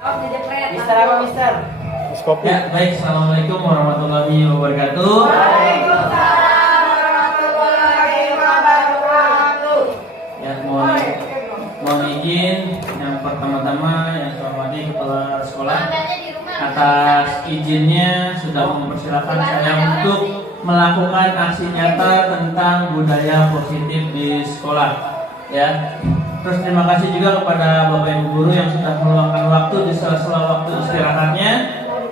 Mister apa Mister? Ya, baik. Assalamualaikum warahmatullahi wabarakatuh. Waalaikumsalam warahmatullahi wabarakatuh. Ya, mohon izin yang pertama-tama yang saya hormati kepala sekolah atas izinnya sudah mempersilahkan saya untuk melakukan aksi nyata tentang budaya positif di sekolah. Ya. Terus terima kasih juga kepada Bapak Ibu guru yang sudah meluangkan waktu di sela-sela waktu istirahatnya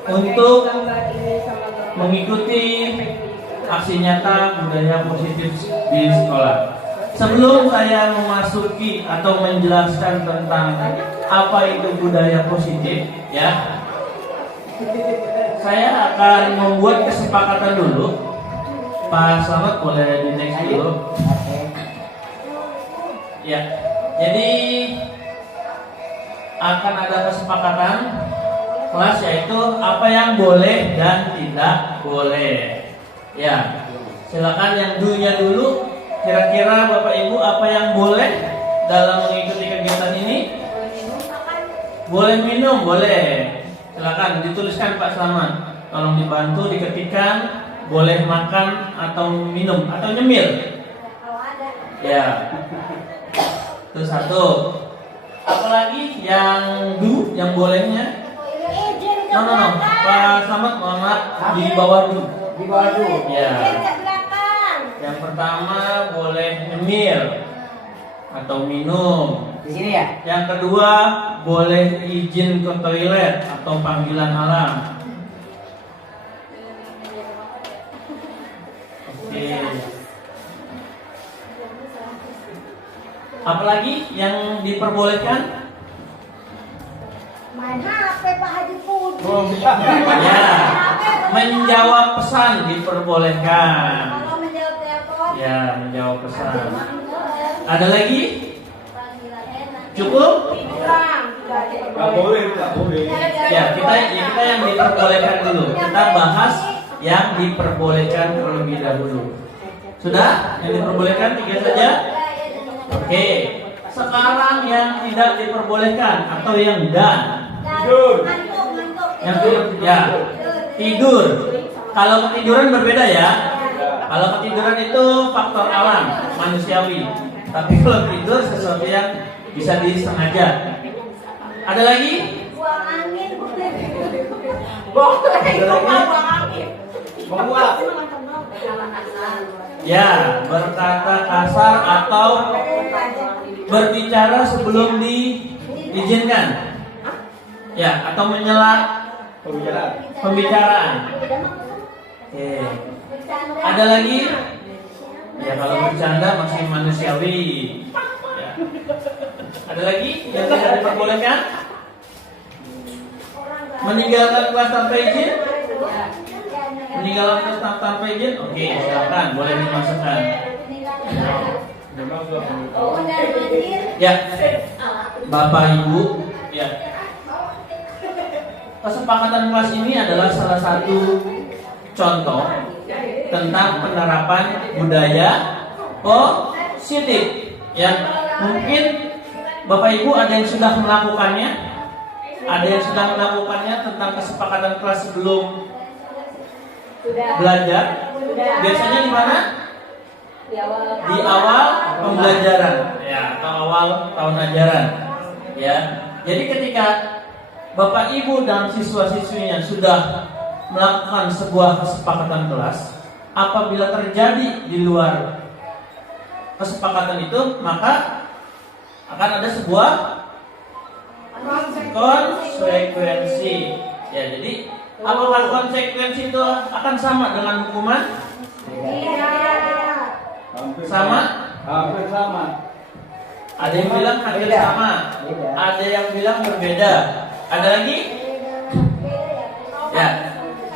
untuk mengikuti aksi nyata budaya positif di sekolah. Sebelum saya memasuki atau menjelaskan tentang apa itu budaya positif, ya, saya akan membuat kesepakatan dulu. Pak Slamet boleh di next dulu. Ya, jadi akan ada kesepakatan kelas yaitu apa yang boleh dan tidak boleh. Ya, silakan yang dunya dulu. Kira-kira Bapak Ibu apa yang boleh dalam mengikuti kegiatan ini? Boleh minum, boleh. Silakan dituliskan Pak Slamet. Tolong dibantu diketikkan. Boleh makan atau minum atau nyemil. Ya. Itu satu. Apalagi yang yang bolehnya? No. Pak Slamet, mohon maaf, di bawah dulu. Di bawah dulu. Ya. Yang pertama boleh nyemil atau minum. Di sini ya? Yang kedua boleh izin ke toilet atau panggilan alam. Oke. Apalagi yang diperbolehkan? Main HP Pak Haji Pudi. Ya, menjawab pesan diperbolehkan. Kalau menjawab telepon. Ya, menjawab pesan. Ada lagi? Cukup? Kurang. Nggak boleh. Ya, kita yang diperbolehkan dulu. Kita bahas yang diperbolehkan terlebih dahulu. Sudah? Yang diperbolehkan 3 saja? Oke. Sekarang yang tidak diperbolehkan atau yang dan. Tidur. Yang tidur, ya. Tidur. Kalau ketiduran berbeda ya. Kalau ketiduran itu faktor alam, manusiawi. Tapi kalau tidur sesuatu yang bisa disengaja. Ada lagi? Buang angin. Buang angin. Menguap. Ya, berkata kasar atau berbicara sebelum diizinkan. Ya, atau menyela pembicaraan. Oke. Ada lagi? Ya, kalau bercanda masih manusiawi. Ya. Ada lagi yang tidak diperbolehkan? Meninggalkan kelas tanpa izin? Meninggalkan kelas tanpa izin? Oke, silakan, boleh dimasukkan. Ya, Bapak Ibu, ya. Kesepakatan kelas ini adalah salah satu contoh tentang penerapan budaya positif. Ya, mungkin Bapak Ibu ada yang sudah melakukannya, tentang kesepakatan kelas sebelum belajar. Biasanya di mana? Di awal pembelajaran, ya, atau awal tahun ajaran, ya. Jadi ketika Bapak Ibu dan siswa-siswinya sudah melakukan sebuah kesepakatan kelas, apabila terjadi di luar kesepakatan itu, maka akan ada sebuah konsekuensi. Ya, jadi apakah konsekuensi itu akan sama dengan hukuman? Sama? Hampir sama. Ada yang bilang hampir sama, ada yang bilang berbeda. Ada lagi? Ya.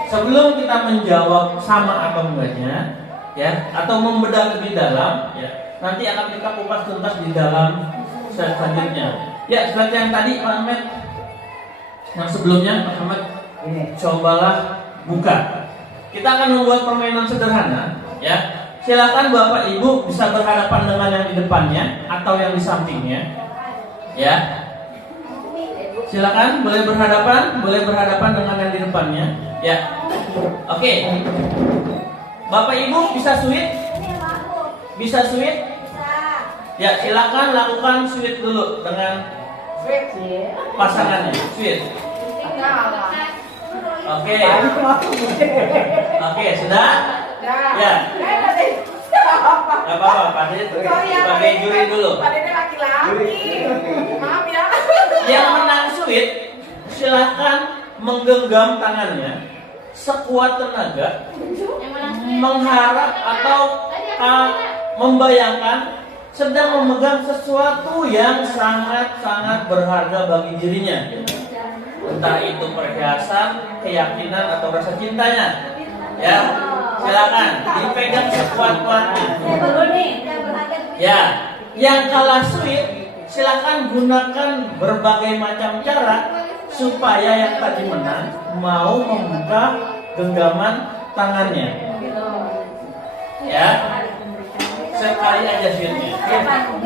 Sebelum kita menjawab sama atau enggaknya, ya, atau membedah lebih dalam, ya, nanti akan kita kupas tuntas di dalam slide selanjutnya. Ya, seperti yang tadi Pak Ahmed, yang sebelumnya Pak Ahmed, cobalah buka. Kita akan membuat permainan sederhana, ya. Silakan Bapak Ibu bisa berhadapan dengan yang di depannya atau yang di sampingnya, ya. Silakan, boleh berhadapan dengan yang di depannya. Ya. Oke. Bapak Ibu bisa sweet? Ini aku. Bisa sweet? Bisa. Ya, silakan lakukan sweet dulu dengan pasangannya. Sweet. Oke. Oke, sudah? Ya. Gak apa-apa, Pak Dit sebagai juri dulu. Maaf ya. Yang menang sweet, silakan menggenggam tangannya sekuat tenaga, mengharap atau membayangkan sedang memegang sesuatu yang sangat-sangat berharga bagi dirinya. Entah itu perhiasan, keyakinan, atau rasa cintanya. Ya, silakan dipegang sekuat-kuatnya. Ya, yang kalah sweet, silakan gunakan berbagai macam cara supaya yang tadi menang mau membuka genggaman tangannya. Ya, sekali aja sweetnya.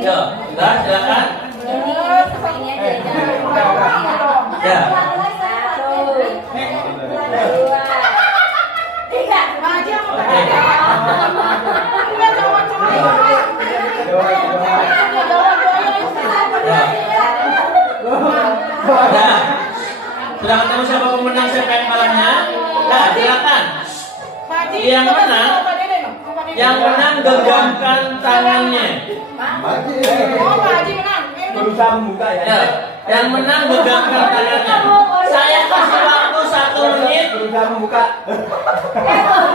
Yo, sudah silakan. Ya. Nah, sudah ketemu siapa pemenang, siapa yang kalahnya? Nah, silakan. Yang menang genggamkan tangannya. Berusaha membuka ya. Ya, yang menang genggamkan tangannya. Saya kasih waktu 1 menit. Berusaha membuka.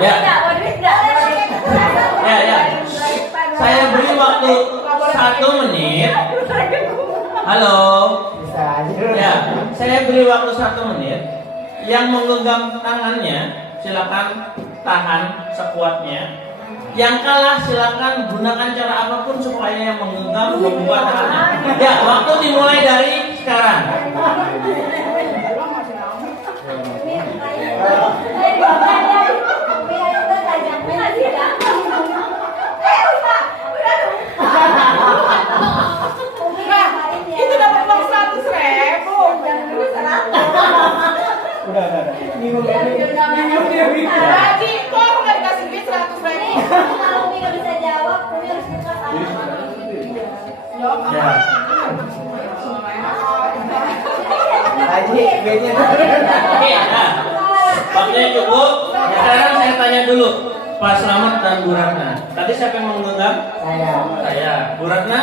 Ya. Ya. Saya beri waktu 1 menit. Halo. Ya, saya beri waktu 1 menit. Yang menggenggam tangannya, silakan tahan sekuatnya. Yang kalah silakan gunakan cara apapun supaya yang menggenggam membuka tangannya. Ya, waktu dimulai dari sekarang. Itu dapat uang 100.000. Udah. Haji, kok aku nggak dikasih duit 100.000? Kalau Umi nggak bisa jawab, Umi harus minta sama Ya. Haji, duitnya. Oke, nah. Waktunya cukup. Sekarang saya tanya dulu, Pak Slamet dan Bu Ratna. Tadi siapa yang menggenggam? Saya. Bu Ratna,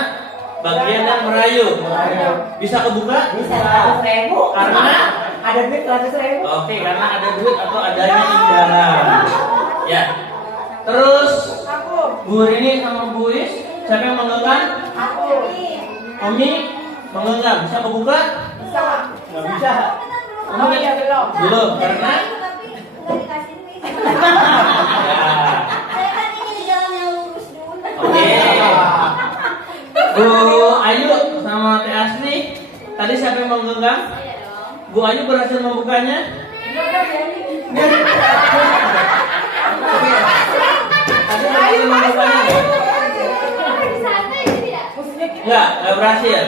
bagian yang merayu. Bisa kebuka? Bisa 100.000. Karena Ada duit 100.000. oke, karena ada duit atau adanya imbalan. Ya. Terus Bu Rini sama Bu Is, siapa yang menggenggam? Umi menggenggam. Bisa kebuka? Bisa. Nggak bisa. Umi ya belum. belum, karena nggak dikasih duit. ya. Saya kan ini di jalan yang lurus dulu. Oke. Bu Ayu sama Teh Asli, tadi siapa yang menggenggam? Bu Ayu berhasil membukanya? Tadi berhasil membukanya? Enggak berhasil.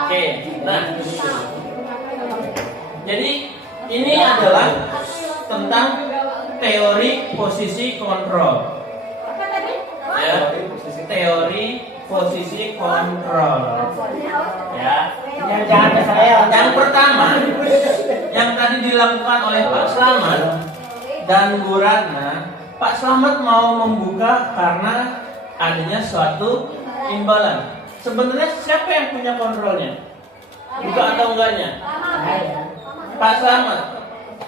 Oke. Nah, jadi ini adalah tentang teori posisi kontrol. Ya, teori posisi kontrol. Ya. Yang pertama, yang tadi dilakukan oleh Pak Slamet dan Bu Ratna, Pak Slamet mau membuka karena adanya suatu imbalan. Sebenarnya siapa yang punya kontrolnya? Buka atau enggaknya? Pak Slamet.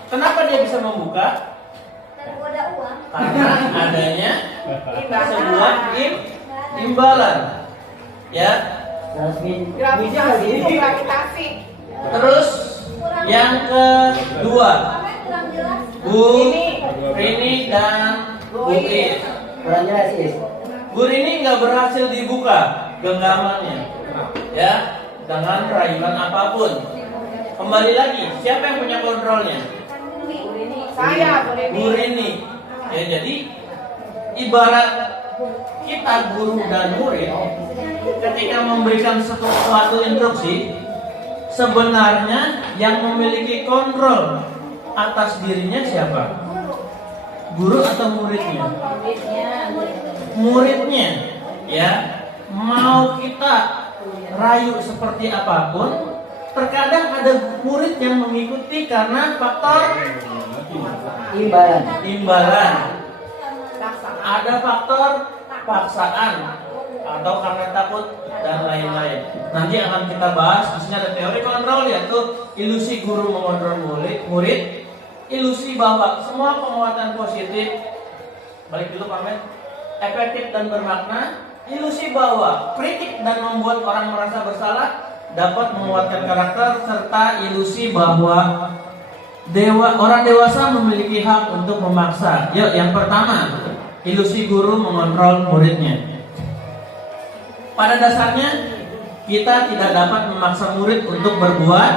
Kenapa dia bisa membuka? Tergoda uang. Karena adanya sebuah imbalan. Ya. Gravitasi. Terus yang kedua, Kurang jelas. Bu Rini dan Bu Is. Kurang jelas, Is. Bu Rini nggak berhasil dibuka genggamannya, ya, dengan rayuan apapun. Kembali lagi, siapa yang punya kontrolnya? Saya, Bu Rini. Ya, jadi ibarat kita guru dan murid ketika memberikan sesuatu instruksi, sebenarnya yang memiliki kontrol atas dirinya siapa? Guru atau muridnya? Muridnya, ya. Mau kita rayu seperti apapun, terkadang ada murid yang mengikuti karena faktor imbalan. Ada faktor paksaan atau karena takut dan lain-lain. Nanti akan kita bahas. Di sini ada teori kontrol, yaitu ilusi guru mengontrol murid, ilusi bahwa semua penguatan positif, balik dulu Pak Men, efektif dan bermakna. Ilusi bahwa kritik dan membuat orang merasa bersalah dapat menguatkan karakter, serta ilusi bahwa orang dewasa memiliki hak untuk memaksa. Yuk, yang pertama, ilusi guru mengontrol muridnya. Pada dasarnya kita tidak dapat memaksa murid untuk berbuat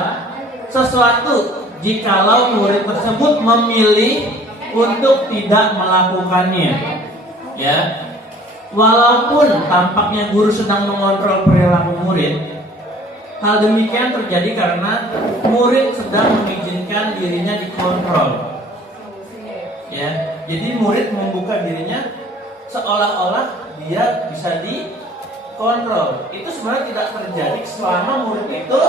sesuatu jikalau murid tersebut memilih untuk tidak melakukannya. Ya. Walaupun tampaknya guru sedang mengontrol perilaku murid, hal demikian terjadi karena murid sedang mengizinkan dirinya dikontrol. Ya, jadi murid membuka dirinya seolah-olah dia bisa dikontrol. Itu sebenarnya tidak terjadi selama murid itu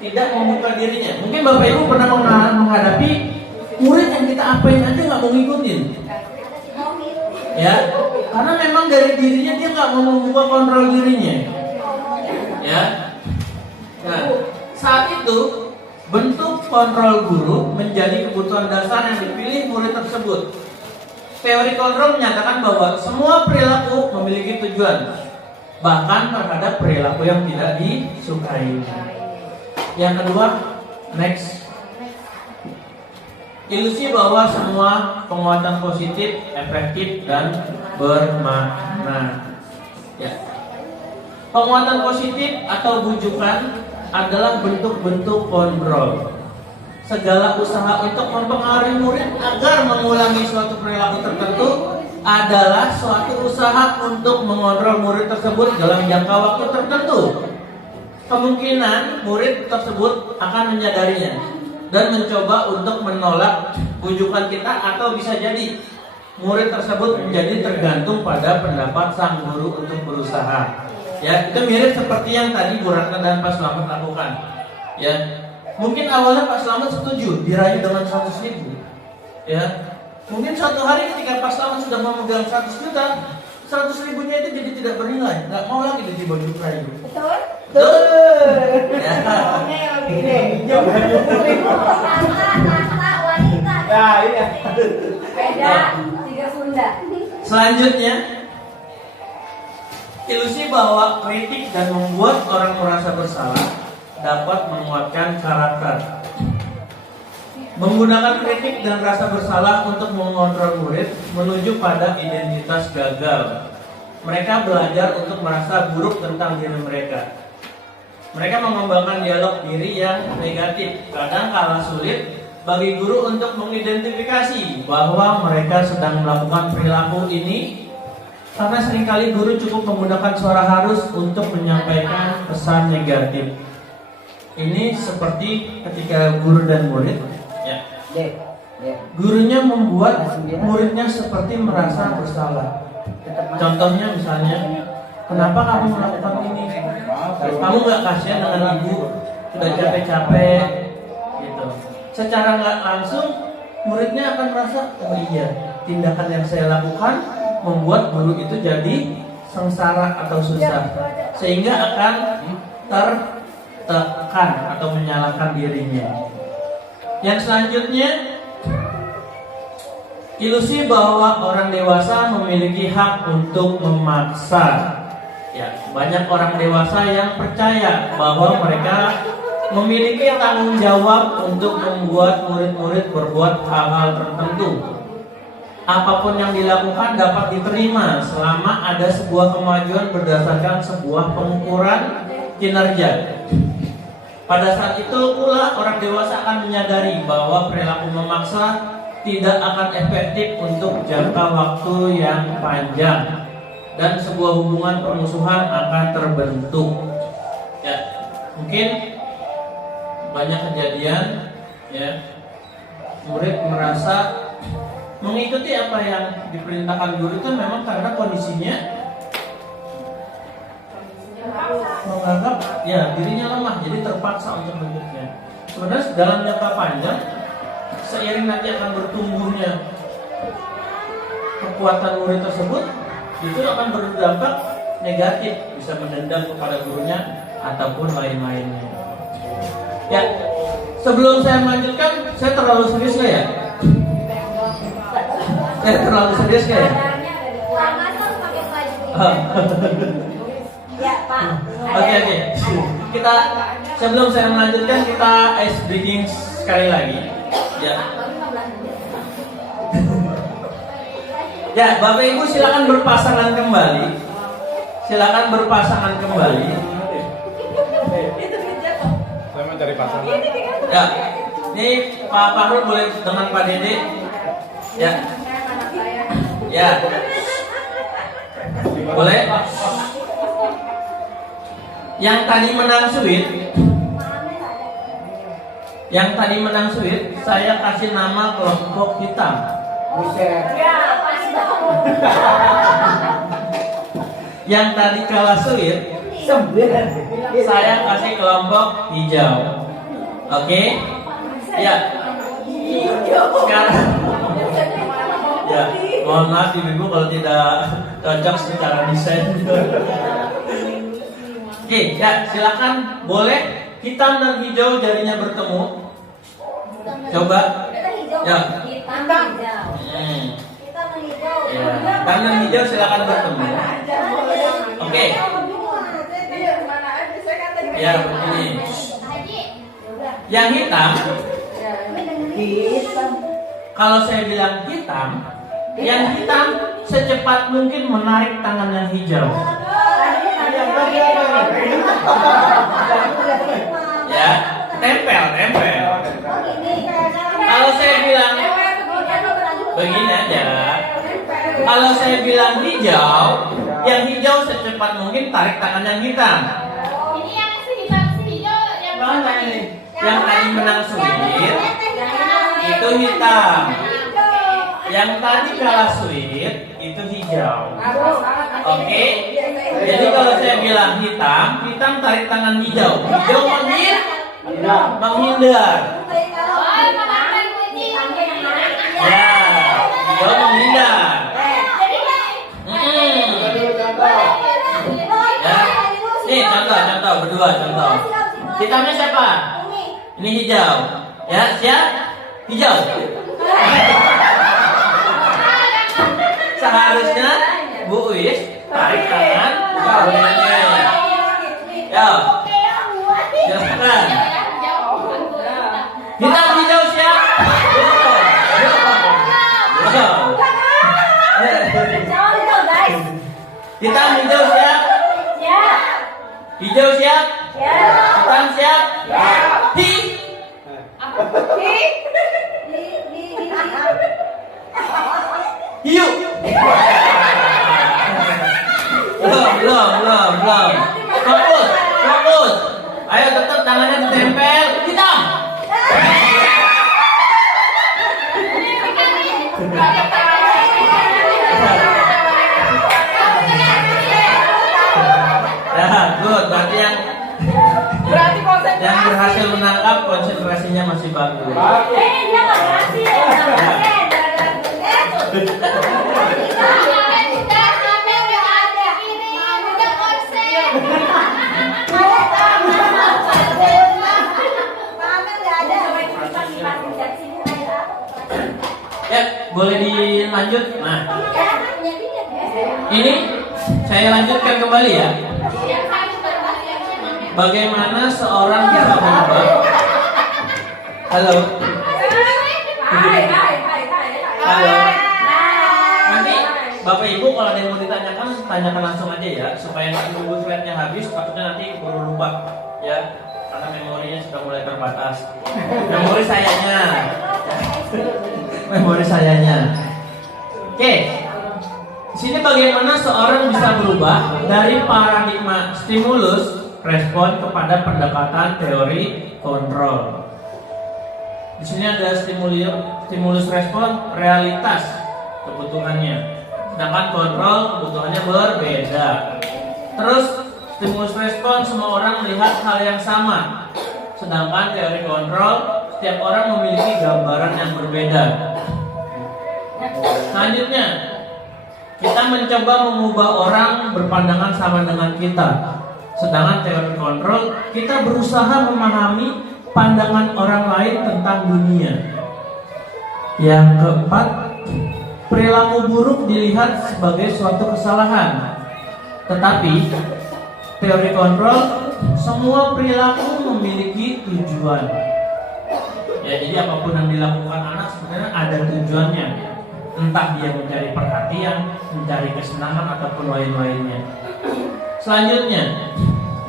tidak membuka dirinya. Mungkin Bapak Ibu pernah menghadapi murid yang kita apain aja nggak mau ngikutin. Ya, karena memang dari dirinya dia nggak mau membuka kontrol dirinya. Ya, nah saat itu bentuk kontrol guru menjadi kebutuhan dasar yang dipilih murid tersebut. Teori kontrol menyatakan bahwa semua perilaku memiliki tujuan, bahkan terhadap perilaku yang tidak disukai. Yang kedua, next. Ilusi bahwa semua penguatan positif, efektif, dan bermakna. Ya. Penguatan positif atau bujukan adalah bentuk-bentuk kontrol. Segala usaha untuk mempengaruhi murid agar mengulangi suatu perilaku tertentu adalah suatu usaha untuk mengontrol murid tersebut dalam jangka waktu tertentu. Kemungkinan murid tersebut akan menyadarinya dan mencoba untuk menolak bujukan kita, atau bisa jadi murid tersebut menjadi tergantung pada pendapat sang guru untuk berusaha. Ya, itu mirip seperti yang tadi Bu Ratna dan Pak Slamet lakukan. Ya, mungkin awalnya Pak Slamet setuju dirayu dengan 100.000. Ya, mungkin suatu hari ketika Pak Slamet sudah memegang 100 juta, 100.000-nya itu jadi tidak bernilai, nggak mau lagi dibujuk rayu. Betul? Ya. Wanita. Nah, iya. Beda, tiga Sunda. Selanjutnya, ilusi bahwa kritik dan membuat orang merasa bersalah dapat menguatkan karakter. Menggunakan kritik dan rasa bersalah untuk mengontrol murid menuju pada identitas gagal. Mereka belajar untuk merasa buruk tentang diri mereka. Mereka mengembangkan dialog diri yang negatif. Kadang kala sulit bagi guru untuk mengidentifikasi bahwa mereka sedang melakukan perilaku ini, karena seringkali guru cukup menggunakan suara halus untuk menyampaikan pesan negatif. Ini seperti ketika guru dan murid, ya. Gurunya membuat muridnya seperti merasa bersalah. Contohnya misalnya, kenapa kamu melakukan ini? Kamu nggak kasihan dengan ibu, sudah capek-capek, gitu. Secara nggak langsung, muridnya akan merasa, oh iya, tindakan yang saya lakukan membuat guru itu jadi sengsara atau susah, sehingga akan tertekan atau menyalahkan dirinya. Yang selanjutnya, ilusi bahwa orang dewasa memiliki hak untuk memaksa. Ya, banyak orang dewasa yang percaya bahwa mereka memiliki tanggung jawab untuk membuat murid-murid berbuat hal-hal tertentu. Apapun yang dilakukan dapat diterima selama ada sebuah kemajuan berdasarkan sebuah pengukuran kinerja. Pada saat itu pula orang dewasa akan menyadari bahwa perilaku memaksa tidak akan efektif untuk jangka waktu yang panjang, dan sebuah hubungan permusuhan akan terbentuk. Ya, mungkin banyak kejadian ya murid merasa mengikuti apa yang diperintahkan guru itu memang karena kondisinya menganggap ya dirinya lemah, jadi terpaksa untuk mengikutnya. Sebenarnya dalam jangka panjang seiring nanti akan bertumbuhnya kekuatan murid tersebut, itu akan berdampak negatif, bisa mendendam kepada gurunya ataupun lain-lainnya. Ya, sebelum saya melanjutkan, saya terlalu serius nggak ya? Saya terlalu serius nggak ya? Ya, Pak. Oke. Kita sebelum saya melanjutkan, kita ice breaking sekali lagi. Ya. Ya, Bapak Ibu silakan berpasangan kembali. Silakan berpasangan kembali. Saya mau cari pasangan. Ya. Ini Pak Fahrul boleh dengan Pak Dede. Ya. Ya. Boleh. Yang tadi menang sweet, saya kasih nama kelompok hitam. Buset. Yang tadi kalah sweet, 9. saya kasih kelompok hijau. Oke? Ya. Sekarang ya, mohon maaf Ibu kalau tidak cocok secara desain. Oke, ya silakan boleh hitam dan hijau jarinya bertemu. Coba. Ya. Ya, hitam dan hijau silakan bertemu. Oke. Ya, begini. Yang hitam, kalau saya bilang hitam, yang hitam secepat mungkin menarik tangan yang hijau. Ya, tempel. Kalau saya bilang begini aja. Kalau saya bilang hijau, yang hijau secepat mungkin tarik tangan yang hitam. Ini yang si hijau yang Mana ini? Yang tadi menang sweet itu hitam. Yang tadi kalah sweet itu hijau. Oke? Jadi kalau saya bilang hitam tarik tangan hijau. Hijau menghindar. Ya, hijau menghindar. Ya. Nih contoh berdua contoh. Hitamnya siapa? Ini hijau. Ya, siap? Hijau. Seharusnya Bu Uis tarik tangan kawannya. Ya. Silakan. Hitam hijau siap? Hitam hijau siap? Hijau siap? Hitam siap? Hiu. Belum. Fokus. Ayo tetap tangannya ditempel. Hitam. Ya, good. Berarti yang berhasil menangkap konsentrasinya masih bagus. Dia nggak berhasil. Ya, boleh dilanjut. Nah, ini saya lanjutkan kembali ya. Bagaimana seorang bisa berubah? Halo. Halo. Nanti Bapak Ibu kalau ada yang mau ditanyakan, tanyakan langsung aja ya, supaya nggak nunggu slide-nya habis, takutnya nanti baru lupa ya, karena memorinya sudah mulai terbatas. Memori sayanya. Oke. Di sini bagaimana seorang bisa berubah dari paradigma stimulus respon kepada pendekatan teori kontrol. Di sini ada stimulus respon realitas kebutuhannya, sedangkan kontrol kebutuhannya berbeda. Terus stimulus respon semua orang melihat hal yang sama, sedangkan teori kontrol setiap orang memiliki gambaran yang berbeda. Selanjutnya, kita mencoba mengubah orang berpandangan sama dengan kita. Sedangkan teori kontrol, kita berusaha memahami pandangan orang lain tentang dunia. Yang keempat, perilaku buruk dilihat sebagai suatu kesalahan. Tetapi teori kontrol, semua perilaku memiliki tujuan. Ya, jadi apapun yang dilakukan anak sebenarnya ada tujuannya. Entah dia mencari perhatian, mencari kesenangan ataupun lain-lainnya. Selanjutnya,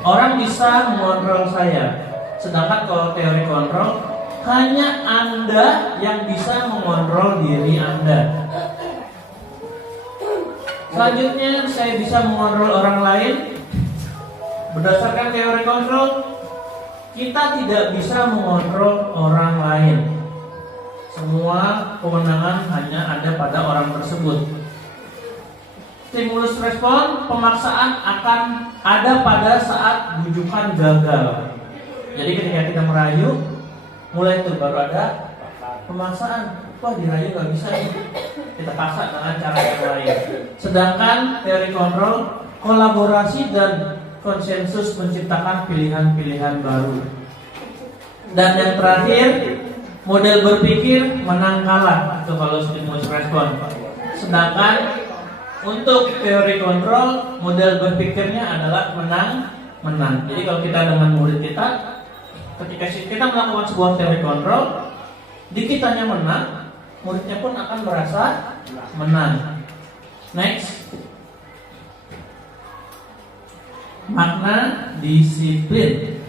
orang bisa mengontrol saya. Sedangkan kalau teori kontrol, hanya Anda yang bisa mengontrol diri Anda. Selanjutnya, saya bisa mengontrol orang lain. Berdasarkan teori kontrol, kita tidak bisa mengontrol orang lain. Semua kewenangan hanya ada pada orang tersebut. Stimulus respon, pemaksaan akan ada pada saat bujukan gagal. Jadi ketika kita merayu, mulai itu baru ada pemaksaan. Wah, dirayu gak bisa nih, kita paksa dengan cara yang lain. Sedangkan teori kontrol, kolaborasi dan konsensus menciptakan pilihan-pilihan baru. Dan yang terakhir, model berpikir menang kalah. Itu kalau stimulus respon. Sedangkan untuk teori kontrol, model berpikirnya adalah menang. Jadi kalau kita dengan murid kita, ketika kita melakukan sebuah teori kontrol, di kitanya menang, muridnya pun akan merasa menang. Next, makna disiplin.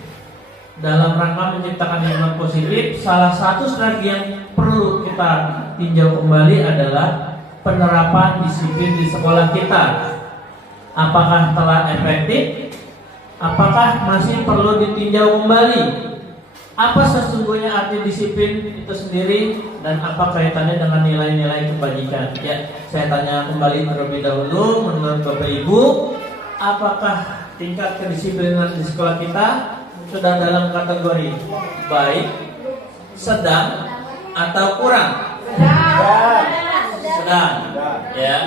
Dalam rangka menciptakan lingkungan positif, salah satu strategi yang perlu kita tinjau kembali adalah penerapan disiplin di sekolah kita. Apakah telah efektif? Apakah masih perlu ditinjau kembali? Apa sesungguhnya arti disiplin itu sendiri dan apa kaitannya dengan nilai-nilai kebajikan? Ya, saya tanya kembali terlebih dahulu, menurut Bapak Ibu, apakah tingkat kedisiplinan di sekolah kita sudah dalam kategori baik, sedang, atau kurang? Sedang. Ya,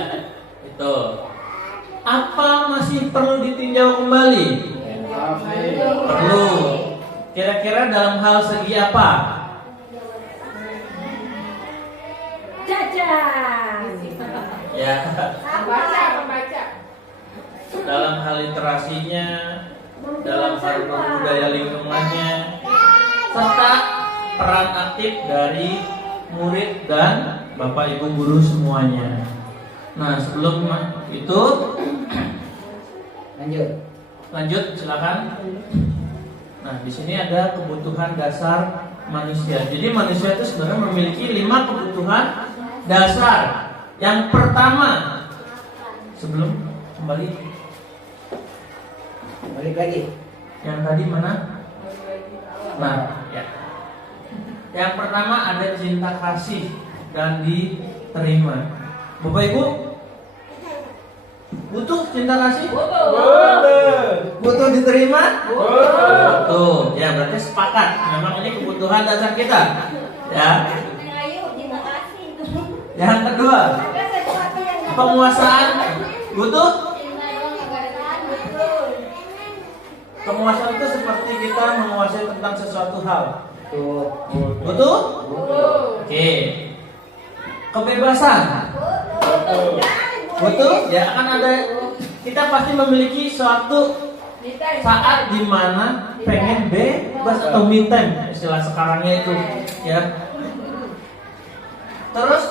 itu. Apa masih perlu ditinjau kembali? Perlu. Kira-kira dalam hal segi apa? Jajan. Ya. Membaca. Dalam hal literasinya, dalam hal budaya lingkungannya, serta peran aktif dari murid dan Bapak Ibu guru semuanya. Nah, sebelum itu lanjut silakan. Nah, di sini ada kebutuhan dasar manusia. Jadi manusia itu sebenarnya memiliki 5 kebutuhan dasar. Yang pertama, sebelum kembali lagi. yang tadi mana? Nah, ya. Yang pertama ada cinta kasih dan diterima. Bapak Ibu, butuh cinta kasih? Butuh diterima? Butuh. Ya, berarti sepakat. Memang ini kebutuhan dasar kita. Ya. Yang kedua, penguasaan. Butuh? Penguasaan itu seperti kita menguasai tentang sesuatu hal. Butuh? Oke. Kebebasan. Butuh? Ya, akan ada. Kita pasti memiliki suatu saat di mana pengen bebas atau me time, istilah sekarangnya itu, ya. Terus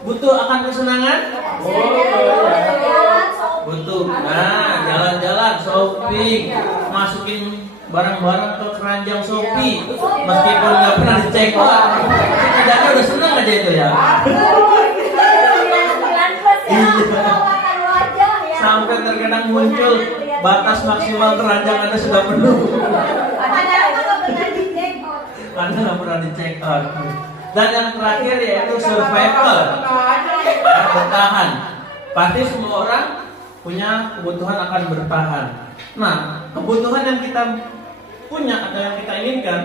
butuh akan kesenangan? Butuh. Nah, jalan-jalan, shopping, masukin barang-barang ke keranjang Shopee, meskipun nggak pernah dicek, setidaknya udah senang aja itu ya. Sampai terkadang muncul batas maksimal keranjang Anda sudah penuh. Karena nggak pernah dicek out. Dan yang terakhir yaitu survival, ya, bertahan. Pasti semua orang punya kebutuhan akan bertahan. Nah, kebutuhan yang kita punya atau yang kita inginkan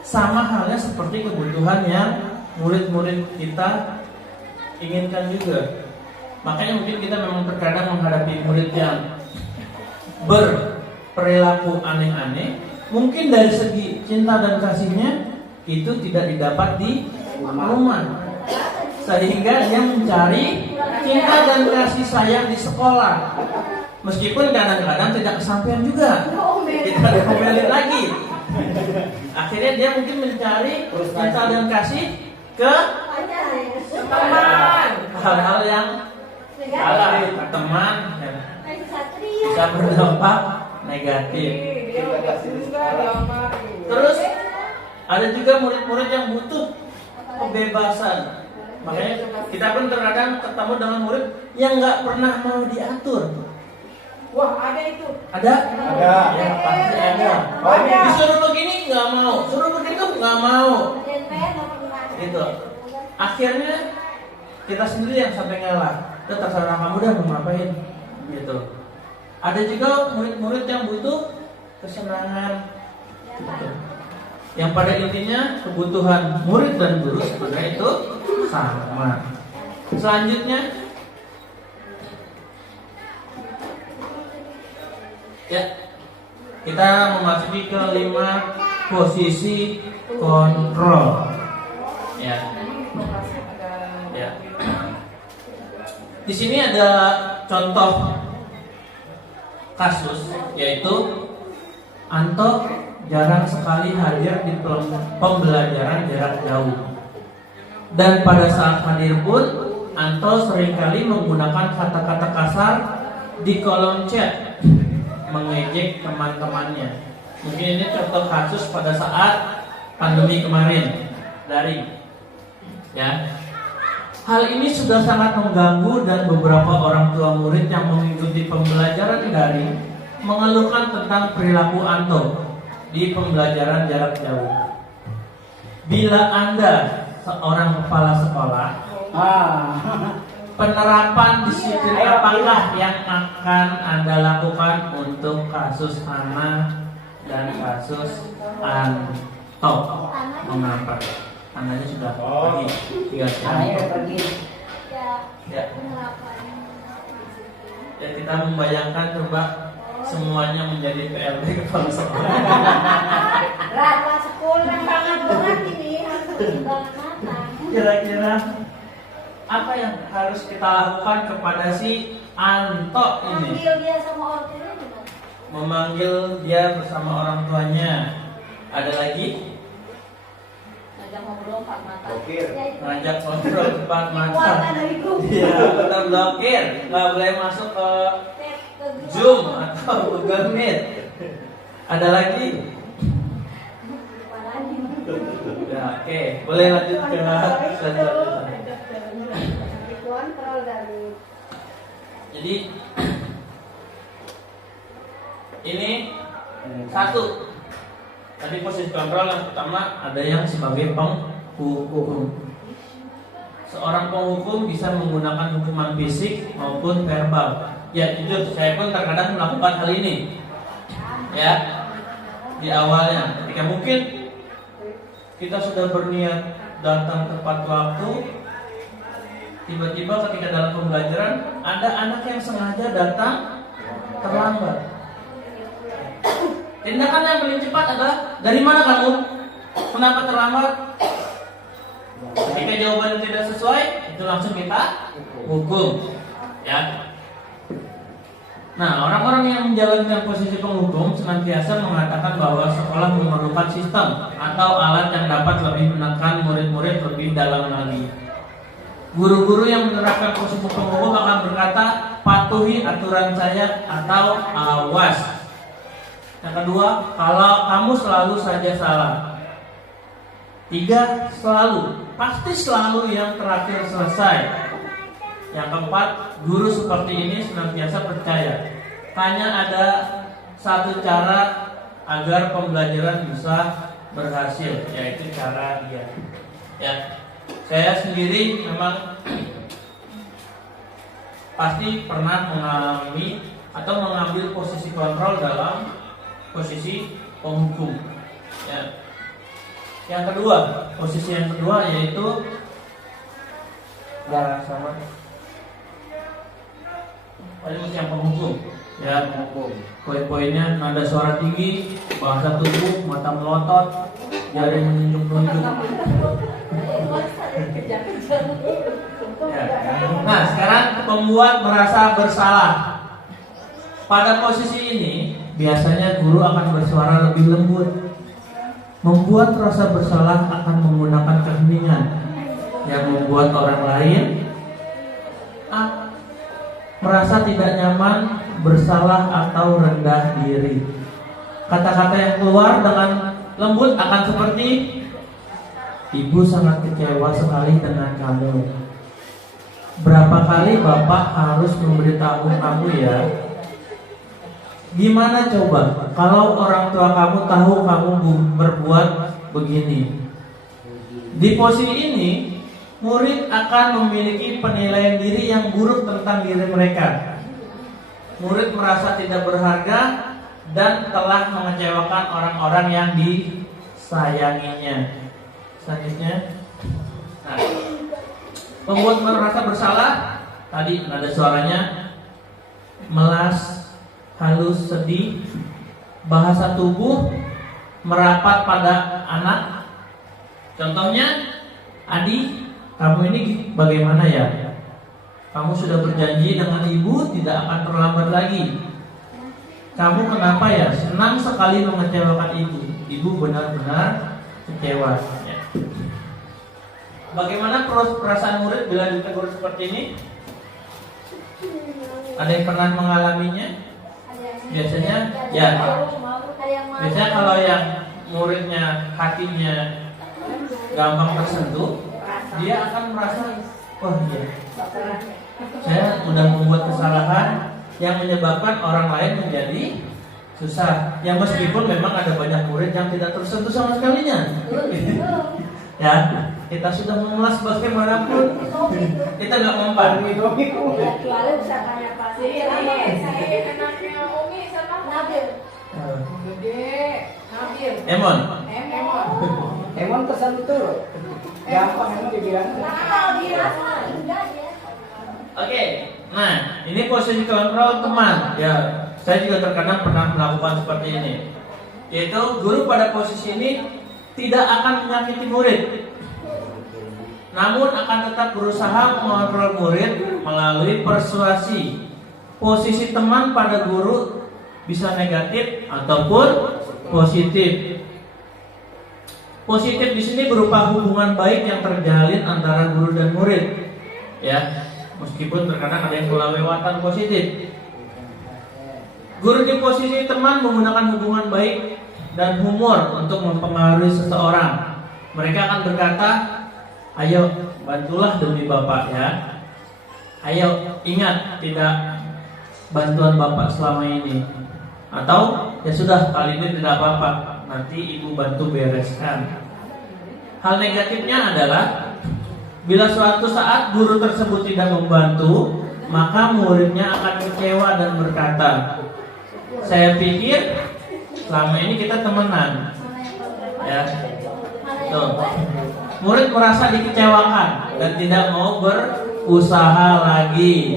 sama halnya seperti kebutuhan yang murid-murid kita inginkan juga. Makanya mungkin kita memang terkadang menghadapi murid yang berperilaku aneh-aneh. Mungkin dari segi cinta dan kasihnya itu tidak didapat di rumah, sehingga dia mencari cinta dan kasih sayang di sekolah. Meskipun kadang-kadang tidak kesampaian juga, kita diomelin lagi. Akhirnya dia mungkin mencari cinta dan kasih ke Teman. hal-hal yang salah, ke teman, ya, bisa berdampak negatif. Dia udah juga diomongin. Terus ada juga murid-murid yang butuh kebebasan. Makanya kita pun terkadang ketemu dengan murid yang nggak pernah mau diatur. Wah, ada itu. Ada? Ada. Ya, pasti ada. Ada. Disuruh begini nggak mau, suruh begitu nggak mau. Gitu. Akhirnya kita sendiri yang sampai ngalah. Udah terserah kamu dah mau ngapain. Gitu. Ada juga murid-murid yang butuh kesenangan. Gitu. Yang pada intinya kebutuhan murid dan guru sebenarnya itu sama. Selanjutnya, ya, kita memasuki ke 5 posisi kontrol. Ya. Ya. Di sini ada contoh kasus, yaitu Anto jarang sekali hadir di pembelajaran jarak jauh. Dan pada saat hadir pun Anto seringkali menggunakan kata-kata kasar di kolom chat, mengejek teman-temannya. Mungkin ini contoh kasus pada saat pandemi kemarin, daring. Ya. Hal ini sudah sangat mengganggu dan beberapa orang tua murid yang mengikuti pembelajaran daring mengeluhkan tentang perilaku Anto di pembelajaran jarak jauh. Bila Anda seorang kepala sekolah, penerapan disiplin apakah yang akan Anda lakukan untuk kasus Ana dan kasus Anto? Mengapa? Ananya sudah pergi, tinggal pergi. ya. Ya, kita membayangkan coba semuanya menjadi PLT kepala sekolah. Rata sekolah banget berat ini harus pertimbangan matang. Kira-kira apa yang harus kita lakukan kepada si Anto ini? Manggil dia sama orang tuanya juga. Memanggil dia bersama orang tuanya. Ada lagi? Ngajak ngobrol empat mata. Blokir. Ya, itu. Ngajak ngobrol depan mata. Kuatan dari grup. Iya, kita blokir. Nggak boleh masuk ke Ke grup. Zoom atau Google Meet. Ada lagi? Ya, oke. Boleh lanjut ke selanjutnya. Kontrol dari Jadi ini satu. Tadi posisi kontrol yang pertama ada yang sebagai penghukum. Seorang penghukum bisa menggunakan hukuman fisik maupun verbal. Ya jujur, saya pun terkadang melakukan hal ini. Ya, di awalnya, ketika mungkin kita sudah berniat datang tepat waktu, tiba-tiba ketika dalam pembelajaran ada anak yang sengaja datang terlambat. Tindakan yang paling cepat adalah, dari mana kamu? Kenapa terlambat? Ketika jawabannya tidak sesuai, itu langsung kita hukum. Ya. Nah, orang-orang yang menjalankan posisi penghukum senantiasa mengatakan bahwa sekolah memerlukan sistem atau alat yang dapat lebih menekan murid-murid lebih dalam lagi. Guru-guru yang menerapkan posisi penghukum akan berkata, patuhi aturan saya atau awas. Yang kedua, kalau kamu selalu saja salah. 3, selalu. Pasti selalu yang terakhir selesai. Yang keempat, guru seperti ini senantiasa percaya hanya ada satu cara agar pembelajaran bisa berhasil, yaitu cara dia. Ya, saya sendiri memang pasti pernah mengalami atau mengambil posisi kontrol dalam posisi penghukum. Ya. Yang kedua, posisi yang kedua yaitu sama posisi yang penghukum. Ya, poin-poinnya nada suara tinggi, bahasa tubuh, mata melotot, jari menunjuk-nunjuk. Ya. Nah, sekarang membuat merasa bersalah. Pada posisi ini, biasanya guru akan bersuara lebih lembut. Membuat rasa bersalah akan menggunakan keheningan yang membuat orang lain merasa tidak nyaman, bersalah atau rendah diri. Kata-kata yang keluar dengan lembut akan seperti, "Ibu sangat kecewa sekali dengan kamu. Berapa kali Bapak harus memberitahu kamu ya? Gimana coba kalau orang tua kamu tahu kamu berbuat begini?" Di posisi ini, murid akan memiliki penilaian diri yang buruk tentang diri mereka. Murid merasa tidak berharga dan telah mengecewakan orang-orang yang disayanginya. Selanjutnya, nah, membuat merasa bersalah. Tadi nada suaranya melas, halus, sedih. Bahasa tubuh merapat pada anak. Contohnya, "Adi, kamu ini bagaimana ya? Kamu sudah berjanji dengan ibu tidak akan terlambat lagi. Kamu kenapa ya? Senang sekali mengecewakan ibu. Ibu benar-benar kecewa." Ya. Bagaimana perasaan murid bila ditegur seperti ini? Ada yang pernah mengalaminya? Biasanya, ya. Biasanya kalau yang muridnya hatinya gampang tersentuh, dia akan merasa, "Wah ya, saya sudah membuat kesalahan yang menyebabkan orang lain menjadi susah." Ya, meskipun memang ada banyak murid yang tidak tersentuh sama sekalinya. Ya, kita sudah memelas bagaimanapun, kita nggak mempan. Kecuali usahanya pasti. Saya anaknya Umi sama Nabil. Gede, Nabil. Emon. Emang tersentuh. Gampang emang dibilang. Nah, dia enggak ya. Oke, nah ini posisi kontrol teman. Ya, saya juga terkadang pernah melakukan seperti ini. Yaitu guru pada posisi ini tidak akan menyakiti murid, namun akan tetap berusaha mengontrol murid melalui persuasi. Posisi teman pada guru bisa negatif ataupun positif. Positif di sini berupa hubungan baik yang terjalin antara guru dan murid. Ya, meskipun terkadang ada yang kelewatan positif. Guru di posisi teman menggunakan hubungan baik dan humor untuk mempengaruhi seseorang. Mereka akan berkata, "Ayo, bantulah demi Bapak ya. Ayo, ingat tidak bantuan Bapak selama ini. Atau, ya sudah, kali ini tidak apa-apa, nanti ibu bantu bereskan." Hal negatifnya adalah bila suatu saat guru tersebut tidak membantu, maka muridnya akan kecewa dan berkata, "Saya pikir selama ini kita temenan." Ya, tuh. Murid merasa dikecewakan dan tidak mau berusaha lagi.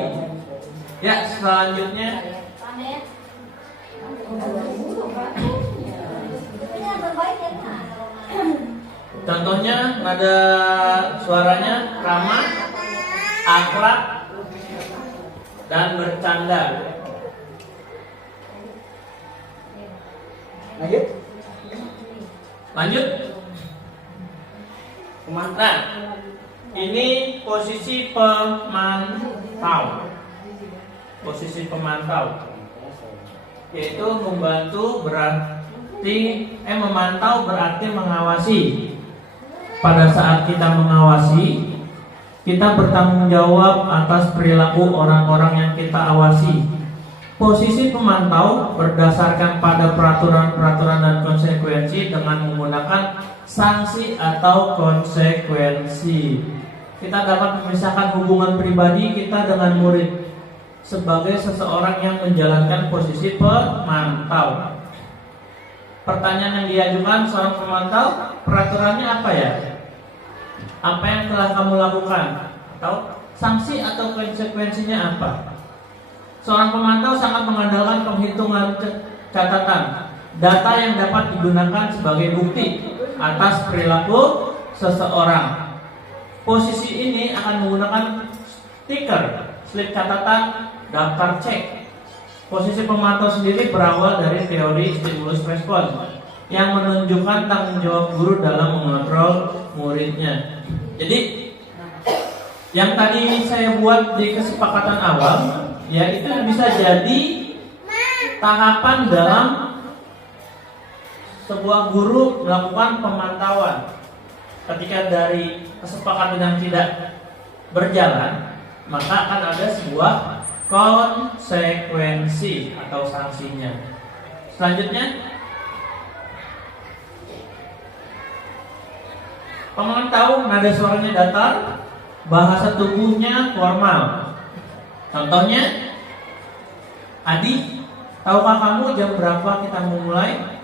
Ya, selanjutnya. Contohnya nada suaranya ramah, akrab, dan bercanda. Lanjut. Nah, ini posisi pemantau. Posisi pemantau, yaitu membantu memantau berarti mengawasi. Pada saat kita mengawasi, kita bertanggung jawab atas perilaku orang-orang yang kita awasi. posisi pemantau berdasarkan pada peraturan-peraturan dan konsekuensi dengan menggunakan sanksi atau konsekuensi. Kita dapat memisahkan hubungan pribadi kita dengan murid sebagai seseorang yang menjalankan posisi pemantau. Pertanyaan yang diajukan seorang pemantau, peraturannya apa ya? Apa yang telah kamu lakukan? Atau sanksi atau konsekuensinya apa? Seorang pemantau sangat mengandalkan penghitungan catatan, data yang dapat digunakan sebagai bukti atas perilaku seseorang. Posisi ini akan menggunakan stiker, slip catatan, daftar cek. Posisi pemantau sendiri berawal dari teori stimulus respons yang menunjukkan tanggung jawab guru dalam mengontrol muridnya. Jadi yang tadi saya buat di kesepakatan awal, ya itu bisa jadi tahapan dalam sebuah guru melakukan pemantauan. Ketika dari kesepakatan yang tidak berjalan, maka akan ada sebuah konsekuensi atau sanksinya. Selanjutnya, pemantau nada suaranya datar, bahasa tubuhnya formal. Contohnya, Adi, tahukah kamu jam berapa kita mulai?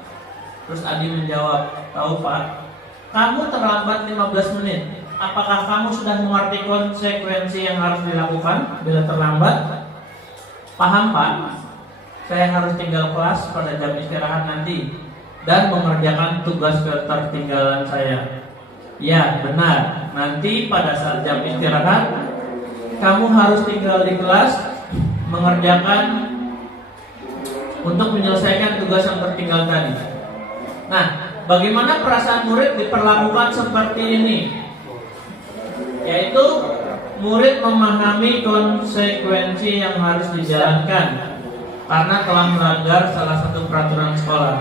Terus Adi menjawab, tahu Pak. Kamu terlambat 15 menit. Apakah kamu sudah mengerti konsekuensi yang harus dilakukan bila terlambat? Paham Pak? Saya harus tinggal kelas pada jam istirahat nanti dan mengerjakan tugas ketertinggalan saya. Ya benar, nanti pada saat jam istirahat kamu harus tinggal di kelas mengerjakan untuk menyelesaikan tugas yang tertinggal tadi. Nah, bagaimana perasaan murid diperlakukan seperti ini? Yaitu murid memahami konsekuensi yang harus dijalankan karena telah melanggar salah satu peraturan sekolah.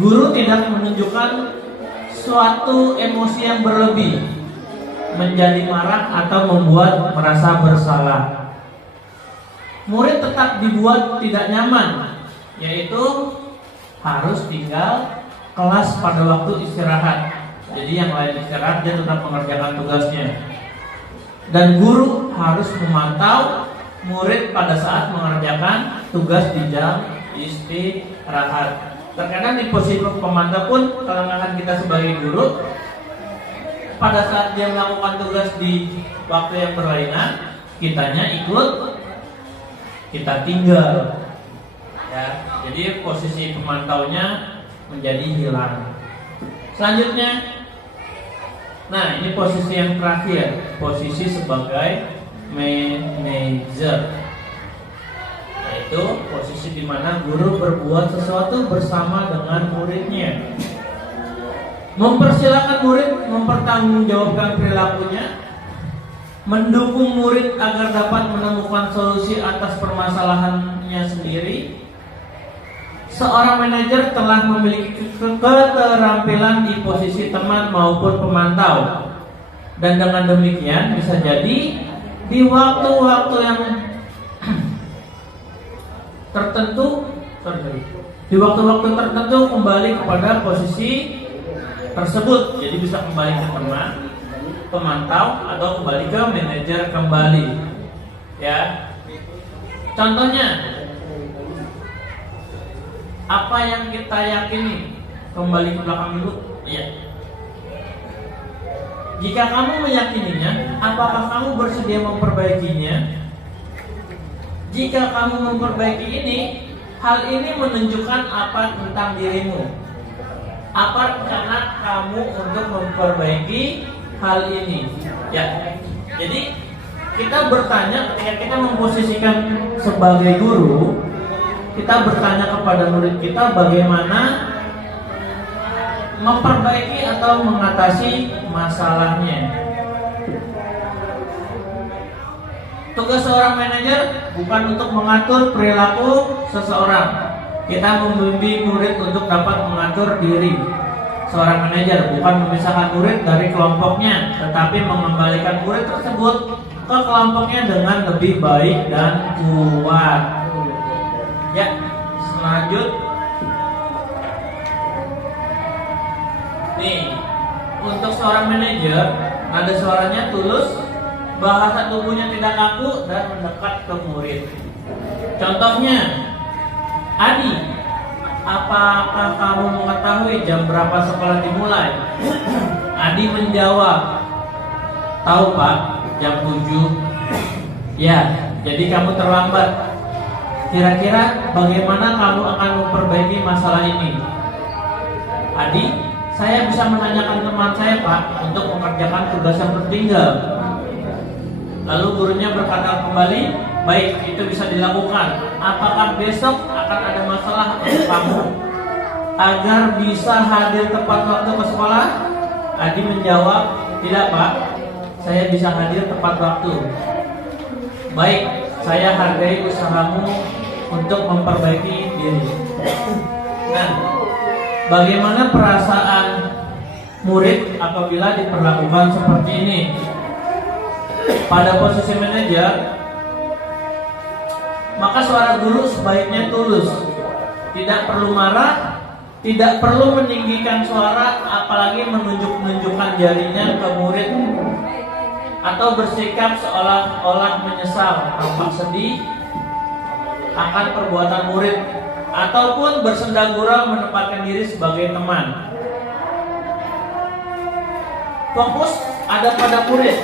Guru tidak menunjukkan suatu emosi yang berlebih, menjadi marah atau membuat merasa bersalah. Murid tetap dibuat tidak nyaman, yaitu harus tinggal kelas pada waktu istirahat. Jadi yang lain istirahat, dia tetap mengerjakan tugasnya. Dan guru harus memantau murid pada saat mengerjakan tugas di jam istirahat. Terkadang di posisi pemantau pun, kalau kita sebagai guru, pada saat dia melakukan tugas di waktu yang berlainan, kitanya ikut, kita tinggal. Ya, jadi posisi pemantaunya menjadi hilang. Selanjutnya, nah ini posisi yang terakhir, posisi sebagai manajer. Yaitu posisi di mana guru berbuat sesuatu bersama dengan muridnya, mempersilahkan murid mempertanggungjawabkan perilakunya, mendukung murid agar dapat menemukan solusi atas permasalahannya sendiri. Seorang manajer telah memiliki keterampilan di posisi teman maupun pemantau, dan dengan demikian bisa jadi di waktu-waktu yang tertentu, kembali kepada posisi tersebut. Jadi bisa kembali ke teman, pemantau, atau kembali ke manajer kembali. Ya, contohnya, apa yang kita yakini? Kembali ke belakang dulu. Iya. Jika kamu meyakininya, apakah kamu bersedia memperbaikinya? Jika kamu memperbaiki ini, hal ini menunjukkan apa tentang dirimu? Apa rencana kamu untuk memperbaiki hal ini? Ya. Jadi kita bertanya, ketika kita memposisikan sebagai guru, kita bertanya kepada murid kita bagaimana memperbaiki atau mengatasi masalahnya. Tugas seorang manajer bukan untuk mengatur perilaku seseorang. Kita membimbing murid untuk dapat mengatur diri. Seorang manajer bukan memisahkan murid dari kelompoknya, tetapi mengembalikan murid tersebut ke kelompoknya dengan lebih baik dan kuat. Ya, lanjut. Nih, untuk seorang manajer, nada suaranya tulus, bahasa tubuhnya tidak kaku dan mendekat ke murid. Contohnya, Adi, apakah kamu mengetahui jam berapa sekolah dimulai? Adi menjawab, tahu Pak, jam 7. Ya, jadi kamu terlambat. Kira-kira bagaimana kamu akan memperbaiki masalah ini? Adi, saya bisa menanyakan teman saya Pak untuk mengerjakan tugas yang tertinggal. Lalu gurunya berkata kembali, baik, itu bisa dilakukan. Apakah besok akan ada masalah untuk kamu agar bisa hadir tepat waktu ke sekolah? Adi menjawab, tidak Pak, saya bisa hadir tepat waktu. Baik, saya hargai usahamu untuk memperbaiki diri. Nah, bagaimana perasaan murid apabila diperlakukan seperti ini? Pada posisi manajer, maka suara guru sebaiknya tulus, tidak perlu marah, tidak perlu meninggikan suara, apalagi menunjukkan jarinya ke murid, atau bersikap seolah-olah menyesal, tampak sedih akan perbuatan murid, ataupun bersenda gurau menempatkan diri sebagai teman. Fokus ada pada murid,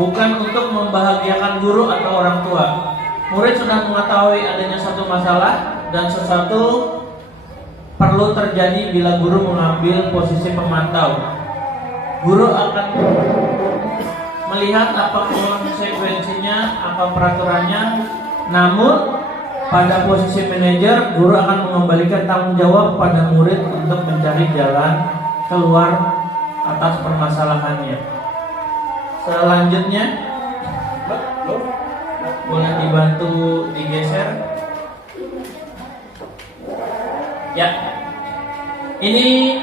bukan untuk membahagiakan guru atau orang tua. Murid sudah mengetahui adanya satu masalah dan sesuatu perlu terjadi bila guru mengambil posisi pemantau. Guru akan melihat apa konsekuensinya, apa peraturannya. Namun pada posisi manajer, guru akan mengembalikan tanggung jawab pada murid untuk mencari jalan keluar atas permasalahannya. Selanjutnya, boleh dibantu digeser. Ya, ini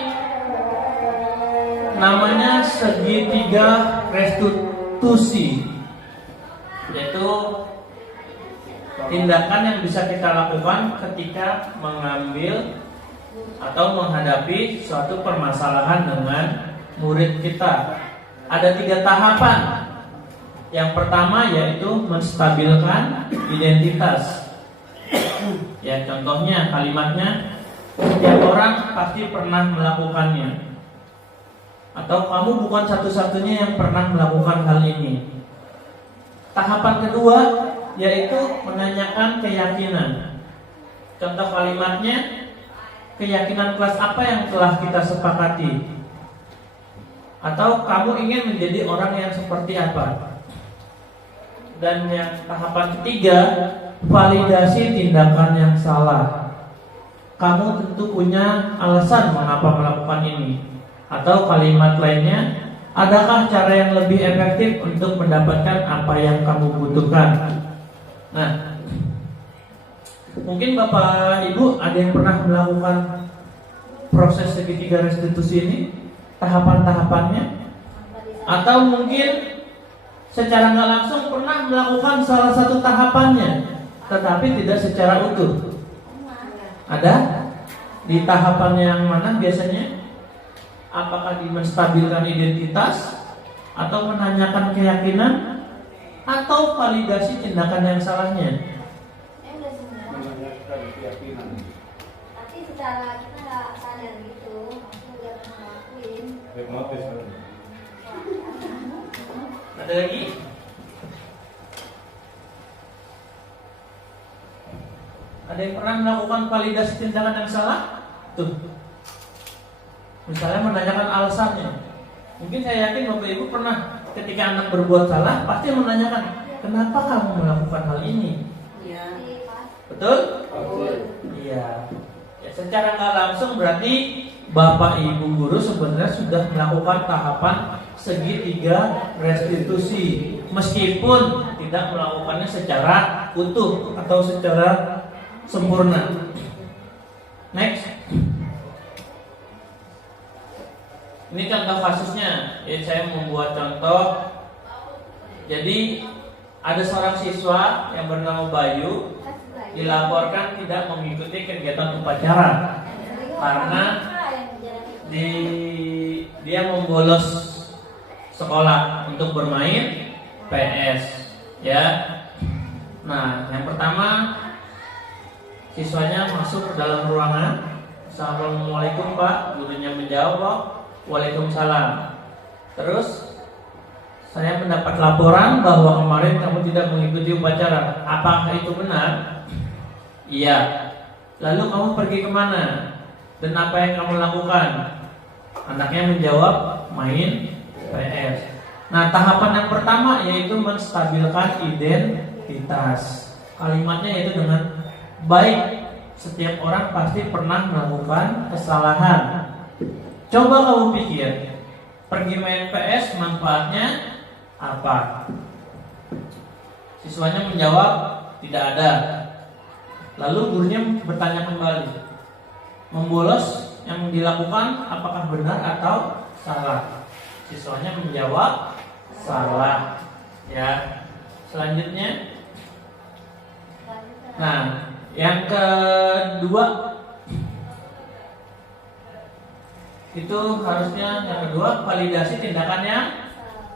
namanya segitiga restitusi, yaitu tindakan yang bisa kita lakukan ketika mengambil atau menghadapi suatu permasalahan dengan murid kita. Ada 3 tahapan. Yang pertama yaitu menstabilkan identitas. Ya, contohnya kalimatnya, setiap orang pasti pernah melakukannya, atau kamu bukan satu-satunya yang pernah melakukan hal ini. Tahapan kedua yaitu menanyakan keyakinan. Contoh kalimatnya, keyakinan kelas apa yang telah kita sepakati, atau kamu ingin menjadi orang yang seperti apa. Dan yang tahapan ketiga, validasi tindakan yang salah. Kamu tentu punya alasan mengapa melakukan ini. Atau kalimat lainnya, adakah cara yang lebih efektif untuk mendapatkan apa yang kamu butuhkan? Nah, mungkin Bapak Ibu ada yang pernah melakukan proses segitiga restitusi ini, tahapan-tahapannya, atau mungkin secara nggak langsung pernah melakukan salah satu tahapannya, tetapi tidak secara utuh. Ada? Di tahapan yang mana biasanya? Apakah di menstabilkan identitas, atau menanyakan keyakinan, atau validasi tindakan yang salahnya? Tapi secara kita nggak sadar gitu, aku udah ngelakuin. Ada lagi? Ada yang pernah melakukan validasi tindakan yang salah? Tuh, misalnya menanyakan alasannya. Mungkin saya yakin Bapak Ibu pernah ketika anak berbuat salah, pasti menanyakan, kenapa kamu melakukan hal ini? Iya. Betul? Iya. Ya, secara nggak langsung berarti Bapak Ibu guru sebenarnya sudah melakukan tahapan segitiga restitusi, meskipun tidak melakukannya secara utuh atau secara sempurna. Next. Ini contoh kasusnya. Ya, saya membuat contoh. Jadi ada seorang siswa yang bernama Bayu. dilaporkan tidak mengikuti kegiatan upacara karena dia membolos sekolah untuk bermain PS, ya. Nah, yang pertama siswanya masuk ke dalam ruangan. Assalamualaikum Pak, gurunya menjawab Waalaikumsalam. Terus saya mendapat laporan bahwa kemarin kamu tidak mengikuti upacara. Apakah itu benar? Iya. Lalu kamu pergi kemana? Dan apa yang kamu lakukan? Anaknya menjawab main PS. Nah, tahapan yang pertama yaitu menstabilkan identitas. Kalimatnya yaitu dengan baik. Setiap orang pasti pernah melakukan kesalahan. Coba kamu pikir, pergi main PS manfaatnya apa? Siswanya menjawab tidak ada. Lalu gurunya bertanya kembali, membolos yang dilakukan apakah benar atau salah? Siswanya menjawab salah. Ya. Selanjutnya, nah, yang kedua itu harusnya yang kedua validasi tindakan yang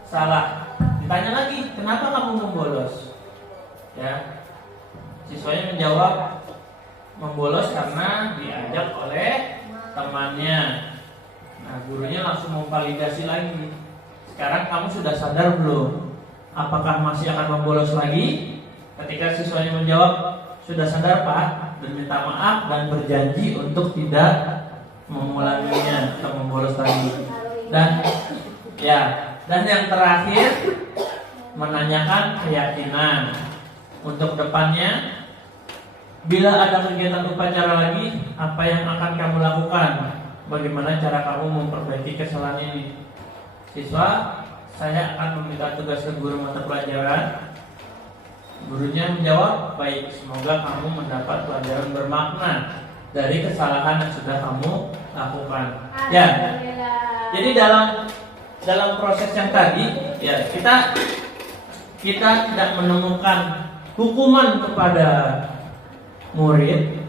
salah. Ditanya lagi, kenapa kamu membolos? Ya, siswanya menjawab membolos karena diajak oleh temannya. Nah, gurunya langsung memvalidasi lagi. Sekarang kamu sudah sadar belum? Apakah masih akan membolos lagi? Ketika siswanya menjawab sudah sadar Pak, dan minta maaf dan berjanji untuk tidak mengulanginya atau membolos lagi. Dan yang terakhir menanyakan keyakinan untuk depannya. Bila ada kegiatan upacara lagi, apa yang akan kamu lakukan? Bagaimana cara kamu memperbaiki kesalahan ini? Siswa, saya akan meminta tugas ke guru mata pelajaran. Gurunya menjawab, baik, semoga kamu mendapat pelajaran bermakna dari kesalahan yang sudah kamu lakukan. Ya. Jadi dalam proses yang tadi, ya kita tidak menemukan hukuman kepada murid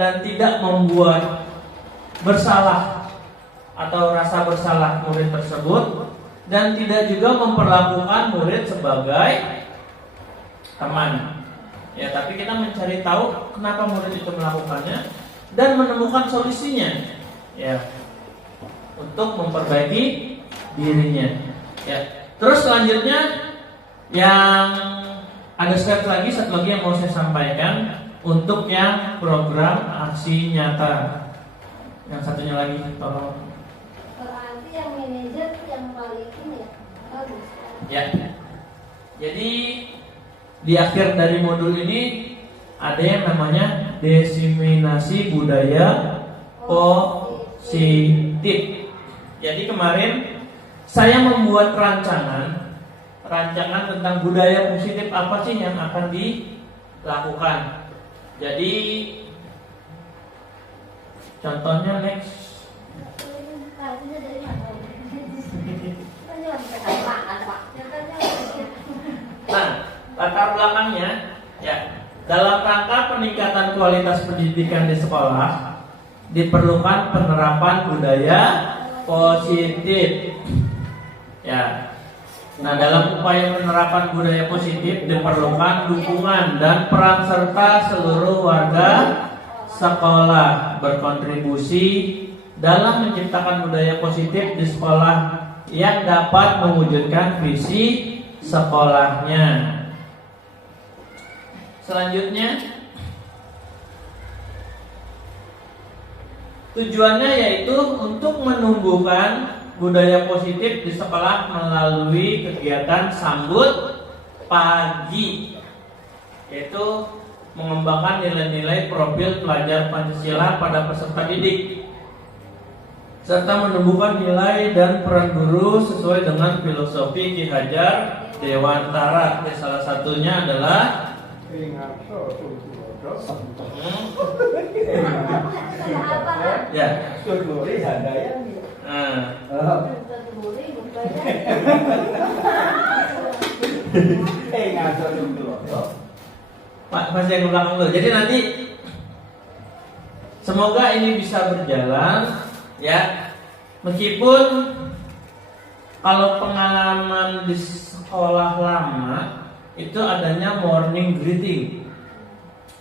dan tidak membuat bersalah atau rasa bersalah murid tersebut, dan tidak juga memperlakukan murid sebagai teman. Ya, tapi kita mencari tahu kenapa murid itu melakukannya dan menemukan solusinya. Ya, untuk memperbaiki dirinya. Ya. Terus selanjutnya yang ada satu lagi yang mau saya sampaikan untuk yang program aksi nyata. Yang satunya lagi tolong. Berarti yang manajer yang paling ini ya. Bagus. Ya. Jadi di akhir dari modul ini ada yang namanya diseminasi budaya positif. Jadi kemarin saya membuat rancangan tentang budaya positif apa sih yang akan dilakukan. Jadi contohnya next. Nah, latar belakangnya ya, dalam rangka peningkatan kualitas pendidikan di sekolah diperlukan penerapan budaya positif. Ya. Nah, dalam upaya penerapan budaya positif diperlukan dukungan dan peran serta seluruh warga sekolah berkontribusi dalam menciptakan budaya positif di sekolah yang dapat mewujudkan visi sekolahnya. Selanjutnya, tujuannya yaitu untuk menumbuhkan budaya positif di sekolah melalui kegiatan sambut pagi, yaitu mengembangkan nilai-nilai profil pelajar Pancasila pada peserta didik, serta menumbuhkan nilai dan peran guru sesuai dengan filosofi Ki Hajar Dewantara. Salah satunya adalah ya. Masih yang ke belakang dulu. Jadi nanti semoga ini bisa berjalan ya. Meskipun kalau pengalaman di sekolah lama itu adanya morning greeting.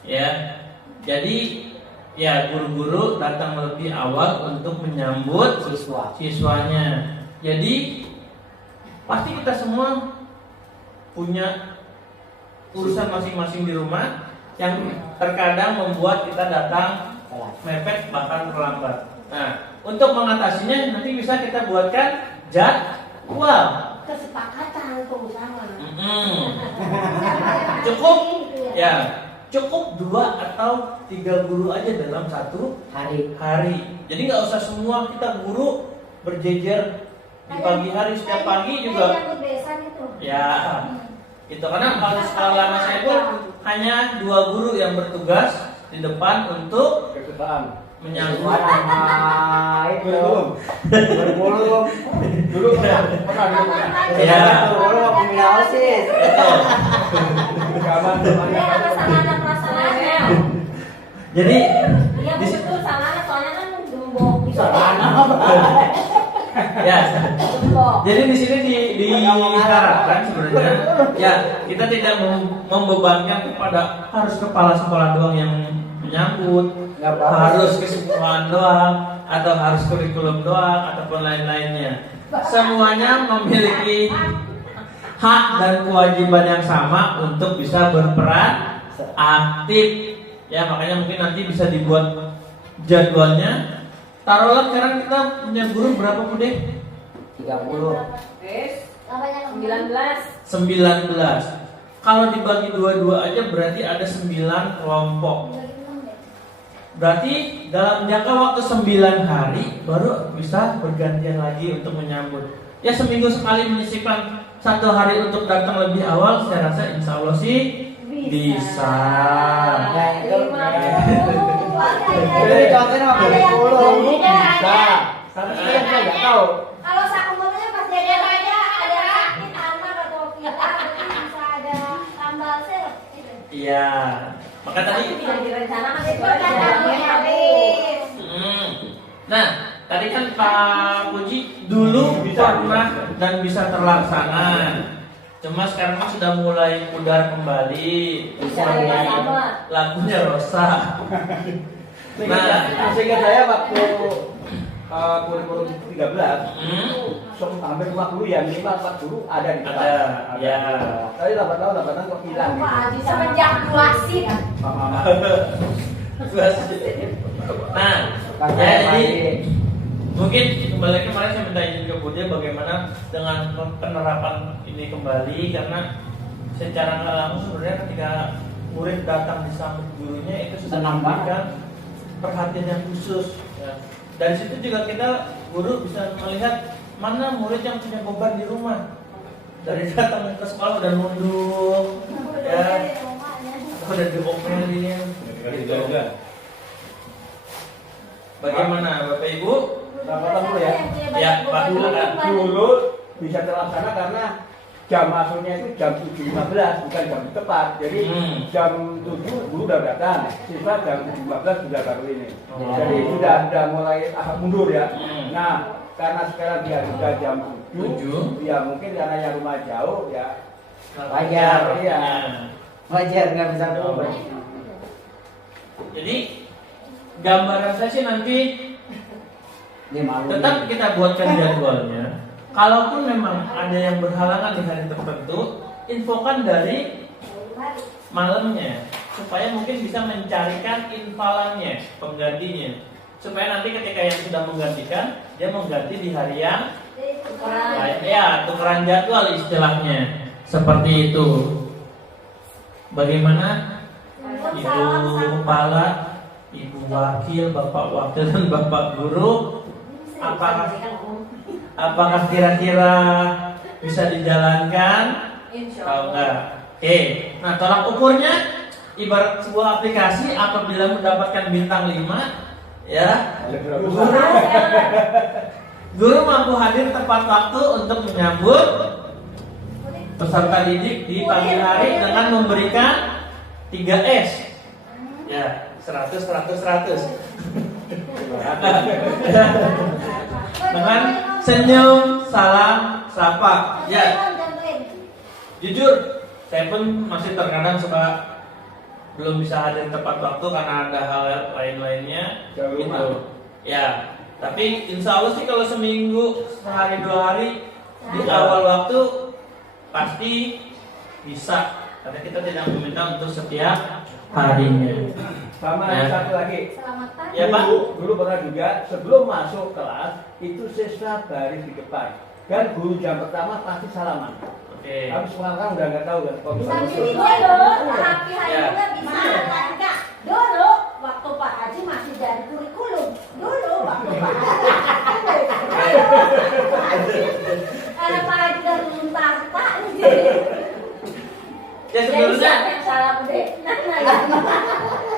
Ya. Jadi ya guru-guru datang lebih awal untuk menyambut siswanya. Jadi pasti kita semua punya urusan masing-masing di rumah yang terkadang membuat kita datang mepet bahkan terlambat. Nah, untuk mengatasinya nanti bisa kita buatkan jadwal. Kesepakatan tuh sama. Cukup ya, cukup 2 atau 3 guru aja dalam satu hari. Jadi nggak usah semua kita guru berjejer di pagi hari, setiap pagi juga. Ya. Itu karena kalau di sekolah lama saya pun hanya 2 guru yang bertugas di depan untuk menyambut. Itu berbulung. Dulu pernah Ya. Berbulung pembina OSIS. Masalahnya. Jadi Iya betul salahnya soalnya kan gembok bisa. ya. Gembok. Jadi di sini diharapkan sebenarnya ya kita tidak membebankan kepada harus kepala sekolah doang yang menyambut, harus kesekolah doang atau harus kurikulum doang ataupun lain-lainnya. Semuanya memiliki hak dan kewajiban yang sama untuk bisa berperan aktif. Ya makanya mungkin nanti bisa dibuat jadwalnya. Taruhlah sekarang kita punya guru berapa Bude? 30. 19. Kalau dibagi 2 aja berarti ada 9 kelompok. Berarti dalam jangka waktu 9 hari baru bisa bergantian lagi untuk menyambut. Ya seminggu sekali menyisipkan 1 hari untuk datang lebih awal, saya rasa insya Allah sih bisa. Ya itu. Jadi contohnya berbulung bisa. Tapi saya nggak tahu. kalau sakumbangnya pas dia aja ada sakit anak atau kita bisa ada tambal sel gitu. Iya. Maka tadi. Tidak direncanakan itu kan habis. Nah, tadi kan Pak Puji dulu pernah dan bisa terlaksana. Cuma sekarang kan sudah mulai pudar kembali. Lagunya rusak. Nah, sehingga saya waktu kurikulum 13 hampir 50 ya, minimal 40 ada di kelas. ada, ya. Tapi 8 tahun kok hilang. Semenjak wasit. Nah, ya jadi mungkin kembali kemarin saya minta izin ke Bude bagaimana dengan penerapan ini kembali karena secara nggak langsung sebenarnya ketika murid datang disambut gurunya itu sudah memberikan perhatian yang khusus. Ya. Dari situ juga kita guru bisa melihat mana murid yang punya beban di rumah. Dari datang ke sekolah udah nunduk, ya, udah diomelin. Bagaimana Bapak Ibu? Berapa tahun ya? Ya, Pak, silakan. Dulu bisa terlaksana karena jam masuknya itu jam 7.15 bukan jam tepat. Jadi jam 7 guru udah datang, siswa jam 7.15 sudah baru ini. Jadi sudah mulai agak mundur ya. Nah, karena sekarang dia sudah jam 7, ya mungkin karena yang rumah jauh ya wajar, iya. Wajar nggak bisa berubah. Jadi gambaran saya sih nanti tetap kita buatkan jadwalnya. Kalaupun memang ada yang berhalangan di hari tertentu, infokan dari malamnya supaya mungkin bisa mencarikan invalannya, penggantinya. Supaya nanti ketika yang sudah menggantikan, dia mengganti di hari yang lain. Ya, tukeran jadwal istilahnya. Seperti itu. Bagaimana Ibu Kepala, Ibu Wakil, Bapak Wakil dan Bapak Guru, apakah kira-kira bisa dijalankan? Kalau enggak, oke. Nah, tolak ukurnya ibarat sebuah aplikasi apabila mendapatkan bintang 5, ya, guru mampu hadir tepat waktu untuk menyambut peserta didik di pagi hari dengan memberikan 3S. Ya, 100 100 100. Dengan senyum, salam, sapa. Ya, jujur saya pun masih terkadang suka belum bisa hadir tepat waktu karena ada hal lain-lainnya gitu. Ya, tapi insya Allah sih kalau seminggu, sehari 2 hari di awal waktu pasti bisa. Karena kita tidak meminta untuk setiap harinya. Sama Ya. satu lagi. Selamat pagi. Ya, Pak. Dulu pernah juga sebelum masuk kelas itu siswa baris di depan dan guru jam pertama pasti salaman. Oke. Tapi sekarang udah nggak tahu kan kalau bisa Tapi masuk. dulu, tapi hari Ya. juga bisa. Enggak. Dulu waktu Pak Haji masih dari kurikulum. Dulu waktu Pak Haji. Ada Pak Haji dan luntar Pak. Ya Jadi sebelumnya siapa yang salah deh? Nah, ya.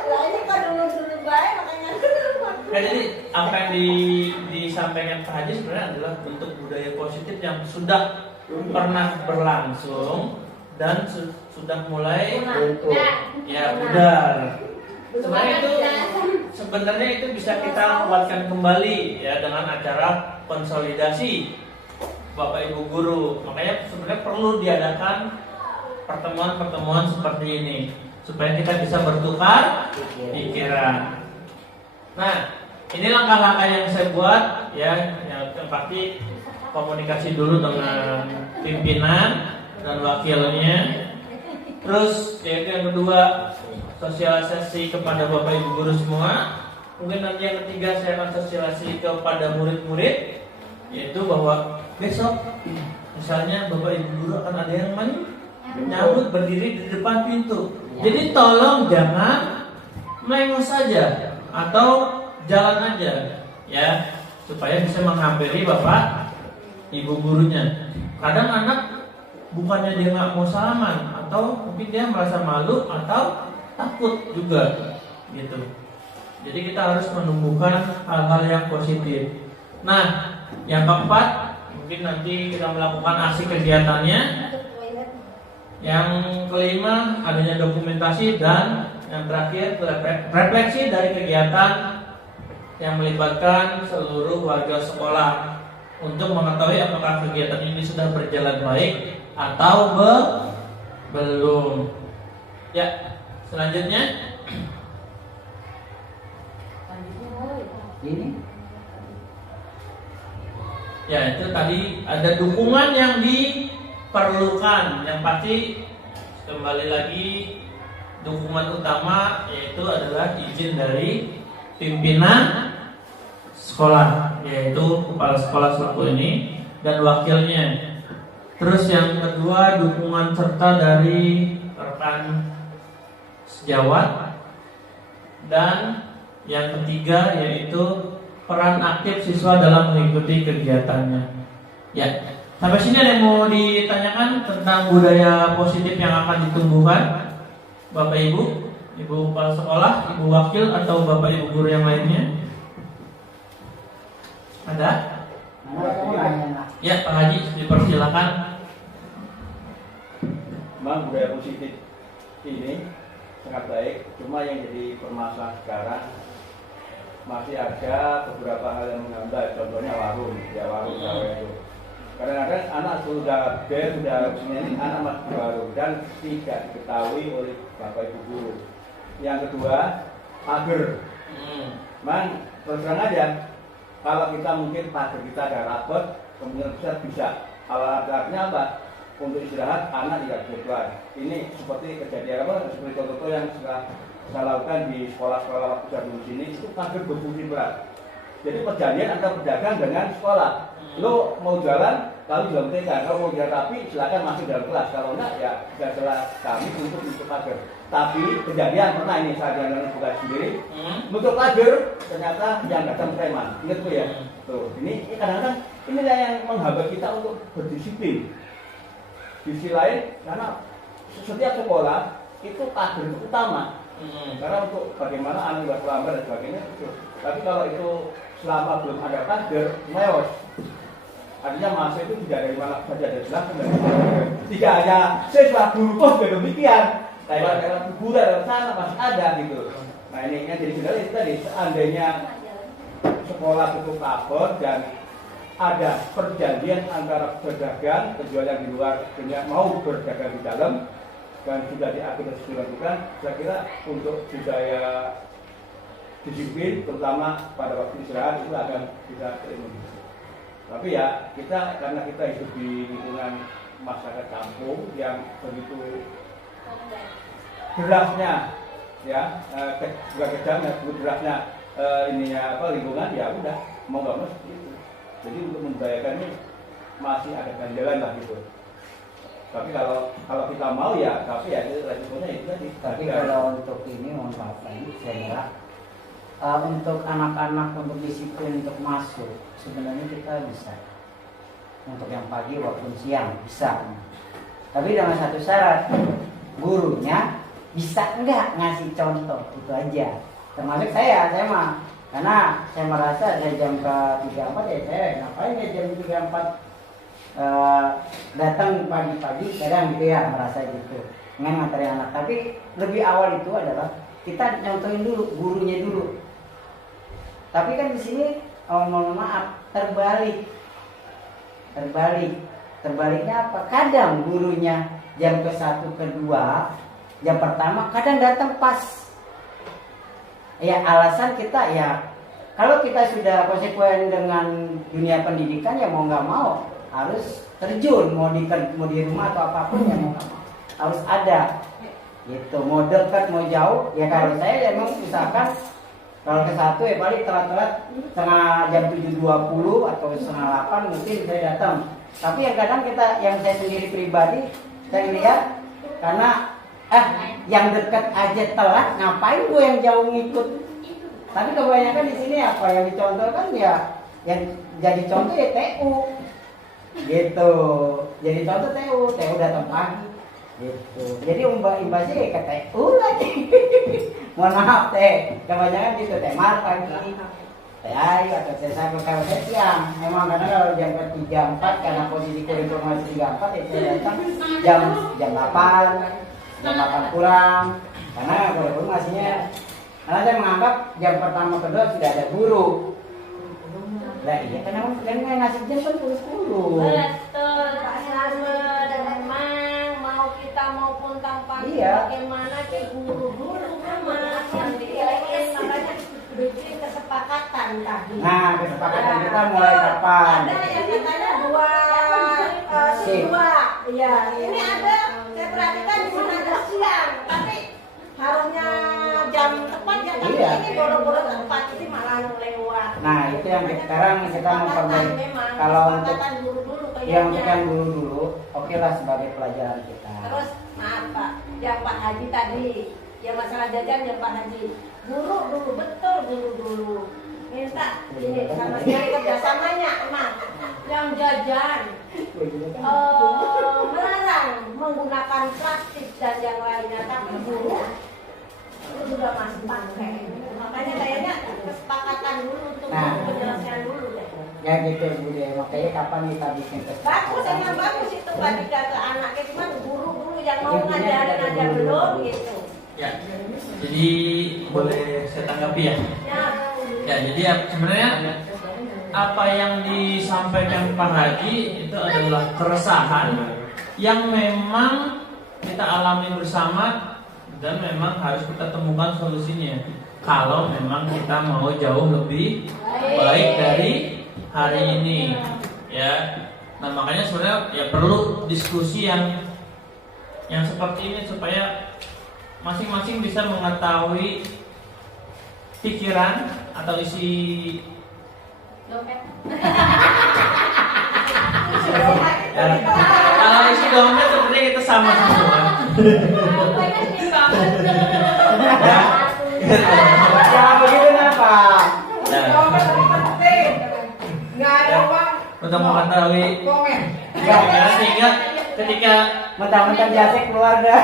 Lah ini kok dulu baik makanya. Nah, jadi apa yang disampaikan Pak Haji sebenarnya adalah bentuk budaya positif yang sudah pernah berlangsung dan sudah mulai ya pudar. Sebenarnya itu bisa kita kuatkan kembali ya dengan acara konsolidasi Bapak Ibu guru. Makanya sebenarnya perlu diadakan pertemuan-pertemuan seperti ini supaya kita bisa bertukar pikiran. Nah, ini langkah-langkah yang saya buat ya, yang pasti komunikasi dulu dengan pimpinan dan wakilnya. Terus yaitu yang kedua, sosialisasi kepada Bapak Ibu guru semua. Mungkin nanti yang ketiga saya akan sosialisasi kepada murid-murid, yaitu bahwa besok misalnya Bapak Ibu guru akan ada yang menyambut berdiri di depan pintu. Jadi tolong jangan melengos saja atau jalan aja ya, supaya bisa menghampiri Bapak Ibu gurunya. Kadang anak bukannya dia nggak mau salaman, atau mungkin dia merasa malu atau takut juga gitu. Jadi kita harus menumbuhkan hal-hal yang positif. Nah, yang keempat mungkin nanti kita melakukan aksi kegiatannya. Yang kelima adanya dokumentasi, dan yang terakhir refleksi dari kegiatan yang melibatkan seluruh warga sekolah untuk mengetahui apakah kegiatan ini sudah berjalan baik atau belum. Ya, selanjutnya Ini ya itu tadi ada dukungan yang diperlukan. Yang pasti kembali lagi dukungan utama yaitu adalah izin dari pimpinan sekolah, yaitu kepala sekolah selaku ini dan wakilnya. Terus yang kedua dukungan serta dari rekan sejawat, dan yang ketiga yaitu peran aktif siswa dalam mengikuti kegiatannya. Ya, sampai sini ada yang mau ditanyakan tentang budaya positif yang akan ditumbuhkan Bapak Ibu, Ibu kepala sekolah, Ibu wakil atau Bapak Ibu guru yang lainnya? Ada? Ya, Pak Haji, dipersilakan. Memang budaya positif ini sangat baik, cuma yang jadi permasalahan sekarang masih ada beberapa hal yang menghambat. Contohnya warung, ya warung gawe itu. Kadang-kadang anak sudah ini anak masuk warung dan tidak diketahui oleh Bapak Ibu guru. Yang kedua, pagar. Man, terus terang aja, kalau kita mungkin pagar kita ada rapat, kemudian bisa. Alatnya apa? Untuk istirahat, anak tidak keluar. Ini seperti kejadian apa? Seperti contoh yang saya lakukan di sekolah-sekolah waktu saya dulu sini, itu pagar berfungsi berat. Jadi perjanjian antara pedagang dengan sekolah. Lo mau jualan, kalau jual TK, kalau mau jual tapi silakan masuk dalam kelas. Kalau enggak, ya jelas kami untuk pagar. Tapi kejadian pernah ini saya jalan buka sendiri, untuk pagar ternyata yang datang preman. Ingat tuh ya. Tuh, ini kadang-kadang inilah yang menghambat kita untuk berdisiplin. Di sisi lain, karena setiap sekolah itu pagar itu utama. Karena untuk bagaimana anak nggak terlambat dan sebagainya itu. Tapi kalau itu selama belum ada pagar, mewah. Artinya masa itu tidak dari mana saja, dari belakang dan tidak hanya siswa guru pun juga demikian. Thailand kuburan sana masih ada gitu. Nah ini yang jadi kendala itu tadi, seandainya sekolah cukup abot dan ada perjanjian antara pedagang, penjual yang di luar dengan mau berdagang di dalam dan sudah diatur dan sudah dilakukan, saya kira untuk budaya disiplin terutama pada waktu istirahat itu akan bisa terlindungi. Tapi ya kita karena kita hidup di lingkungan masyarakat kampung yang begitu derasnya ya bukan kejamnya, derasnya ininya lingkungan, ya udah mau nggak mau seperti itu. Jadi untuk membahayakan ini masih ada ganjalan lah gitu. Tapi kalau kita mau ya, tapi ya itu resikonya itu tadi. Tapi kalau untuk ini mohon maaf ini saya kira untuk anak-anak untuk disiplin untuk masuk sebenarnya kita bisa. Untuk yang pagi walaupun siang bisa. Tapi dengan satu syarat, gurunya bisa enggak ngasih contoh, itu aja. Termasuk saya mah karena saya merasa saya jam ke 3-4 ya saya ngapain ya jam 3-4 datang pagi-pagi kadang gitu ya merasa gitu dengan materi anak. Tapi lebih awal itu adalah kita nyontohin dulu gurunya dulu. Tapi kan di sini mohon maaf terbaliknya apa? Kadang gurunya jam ke-1 ke-2 jam pertama kadang datang pas. Ya alasan kita ya kalau kita sudah konsekuen dengan dunia pendidikan ya mau nggak mau harus terjun, mau di rumah atau apapun ya mau nggak mau harus ada gitu, mau dekat mau jauh ya. Kalau saya emang misalkan kalau ke-1 ya paling telat-telat jam 7.20 atau setengah 8 mungkin saya datang. Tapi yang kadang yang saya sendiri pribadi saya lihat karena yang dekat aja telat, ngapain gue yang jauh ngikut? Tapi kebanyakan di sini apa yang dicontohkan ya, yang jadi contoh ya TU, gitu. Jadi contoh TU datang pagi, gitu. Jadi imbasnya ya ke TU lagi. Mohon maaf kebanyakan gitu Mar pagi, Ayu atau saya kalau saya siang. Memang karena kalau jam 3-4 karena posisi kurikulum masih 3-4 ya saya datang jam 8. Jam 8 kurang karena kurikulum masihnya, karena saya menganggap jam pertama kedua sudah ada guru. Nah iya karena ngasih jam kan guru. Betul Pak Slamet, memang mau kita maupun tanpa bagaimana ke guru memang yang dipilih makanya bikin kesepakatan tadi. Nah kesepakatan kita mulai kapan? Ada yang katanya 2 ya ini ada. Saya perhatikan di sana ada siang, tapi harusnya jam tepat ya, tapi ini boro-boro tepat ini malah lewat. Nah itu yang sekarang kita memperbaiki. Kalau untuk yang untuk guru dulu, oke lah sebagai pelajaran kita. Terus maaf Pak, yang Pak Haji tadi, ya masalah jajan ya Pak Haji. Guru dulu betul guru dulu. Minta ini sama sekali kerjasamanya emang yang jajan melarang menggunakan plastik dan yang lainnya, tapi guru itu sudah masih pakai. Makanya kayaknya kesepakatan dulu untuk penjelasan dulu deh. Ya gitu Bu De, makanya kapan kita bikin kesepakatan? Bagus, emang bagus itu Pak Dika ke anaknya, cuman guru yang mau ngajarin aja belum gitu. Ya, jadi boleh saya tanggapi ya? Ya, jadi sebenarnya apa yang disampaikan Pak Haji itu adalah keresahan yang memang kita alami bersama dan memang harus kita temukan solusinya. Kalau memang kita mau jauh lebih baik dari hari ini, ya. Nah makanya sebenarnya ya perlu diskusi yang seperti ini supaya masing-masing bisa mengetahui pikiran atau isi Dompet. kalau isi dompet sebenarnya kita sama semua. Ya begitu kenapa? Nggak ada uang. Untuk mengetahui sehingga ketika Mentang-mentang jasa keluarga.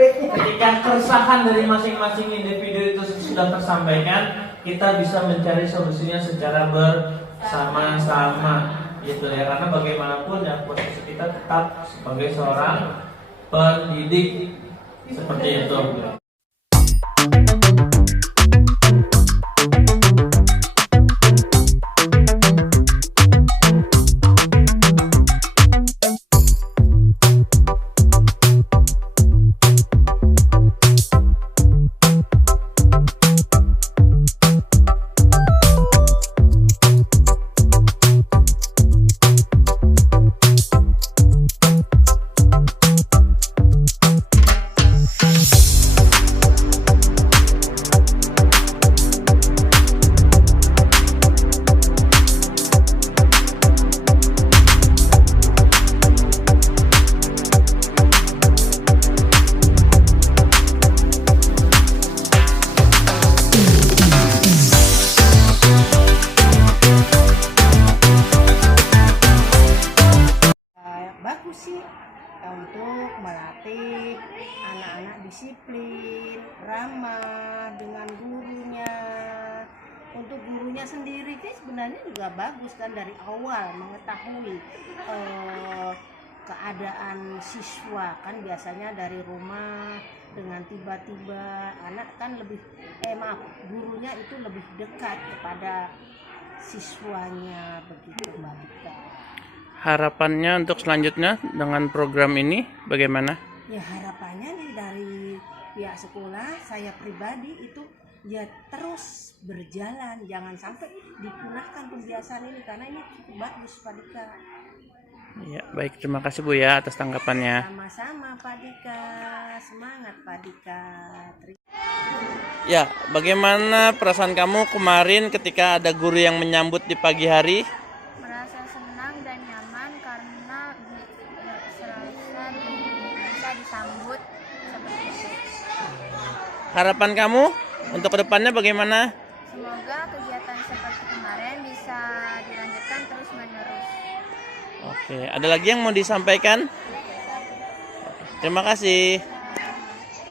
ketika keresahan dari masing-masing individu itu sudah tersampaikan, kita bisa mencari solusinya secara bersama-sama gitu ya, karena bagaimanapun ya posisi kita tetap sebagai seorang pendidik Seperti itu. Bagus sih untuk melatih anak-anak disiplin, ramah dengan gurunya. Untuk gurunya sendiri sih sebenarnya juga bagus kan, dari awal mengetahui keadaan siswa kan, biasanya dari rumah dengan tiba-tiba anak kan gurunya itu lebih dekat kepada siswanya begitu Mbak Dika. Harapannya untuk selanjutnya dengan program ini bagaimana? Ya harapannya nih dari pihak sekolah, saya pribadi itu ya terus berjalan, jangan sampai dipunahkan kebiasaan ini karena ini cukup bagus Pak Dika. Ya, baik, terima kasih Bu ya atas tanggapannya. Sama-sama Pak Dika, semangat Pak Dika. Ya, bagaimana perasaan kamu kemarin ketika ada guru yang menyambut di pagi hari? Merasa senang dan nyaman karena serasa bisa disambut seperti itu. Harapan kamu untuk kedepannya bagaimana? Semoga kegiatan seperti kemarin bisa dilanjutkan terus menerus. Oke, ada lagi yang mau disampaikan? Terima kasih.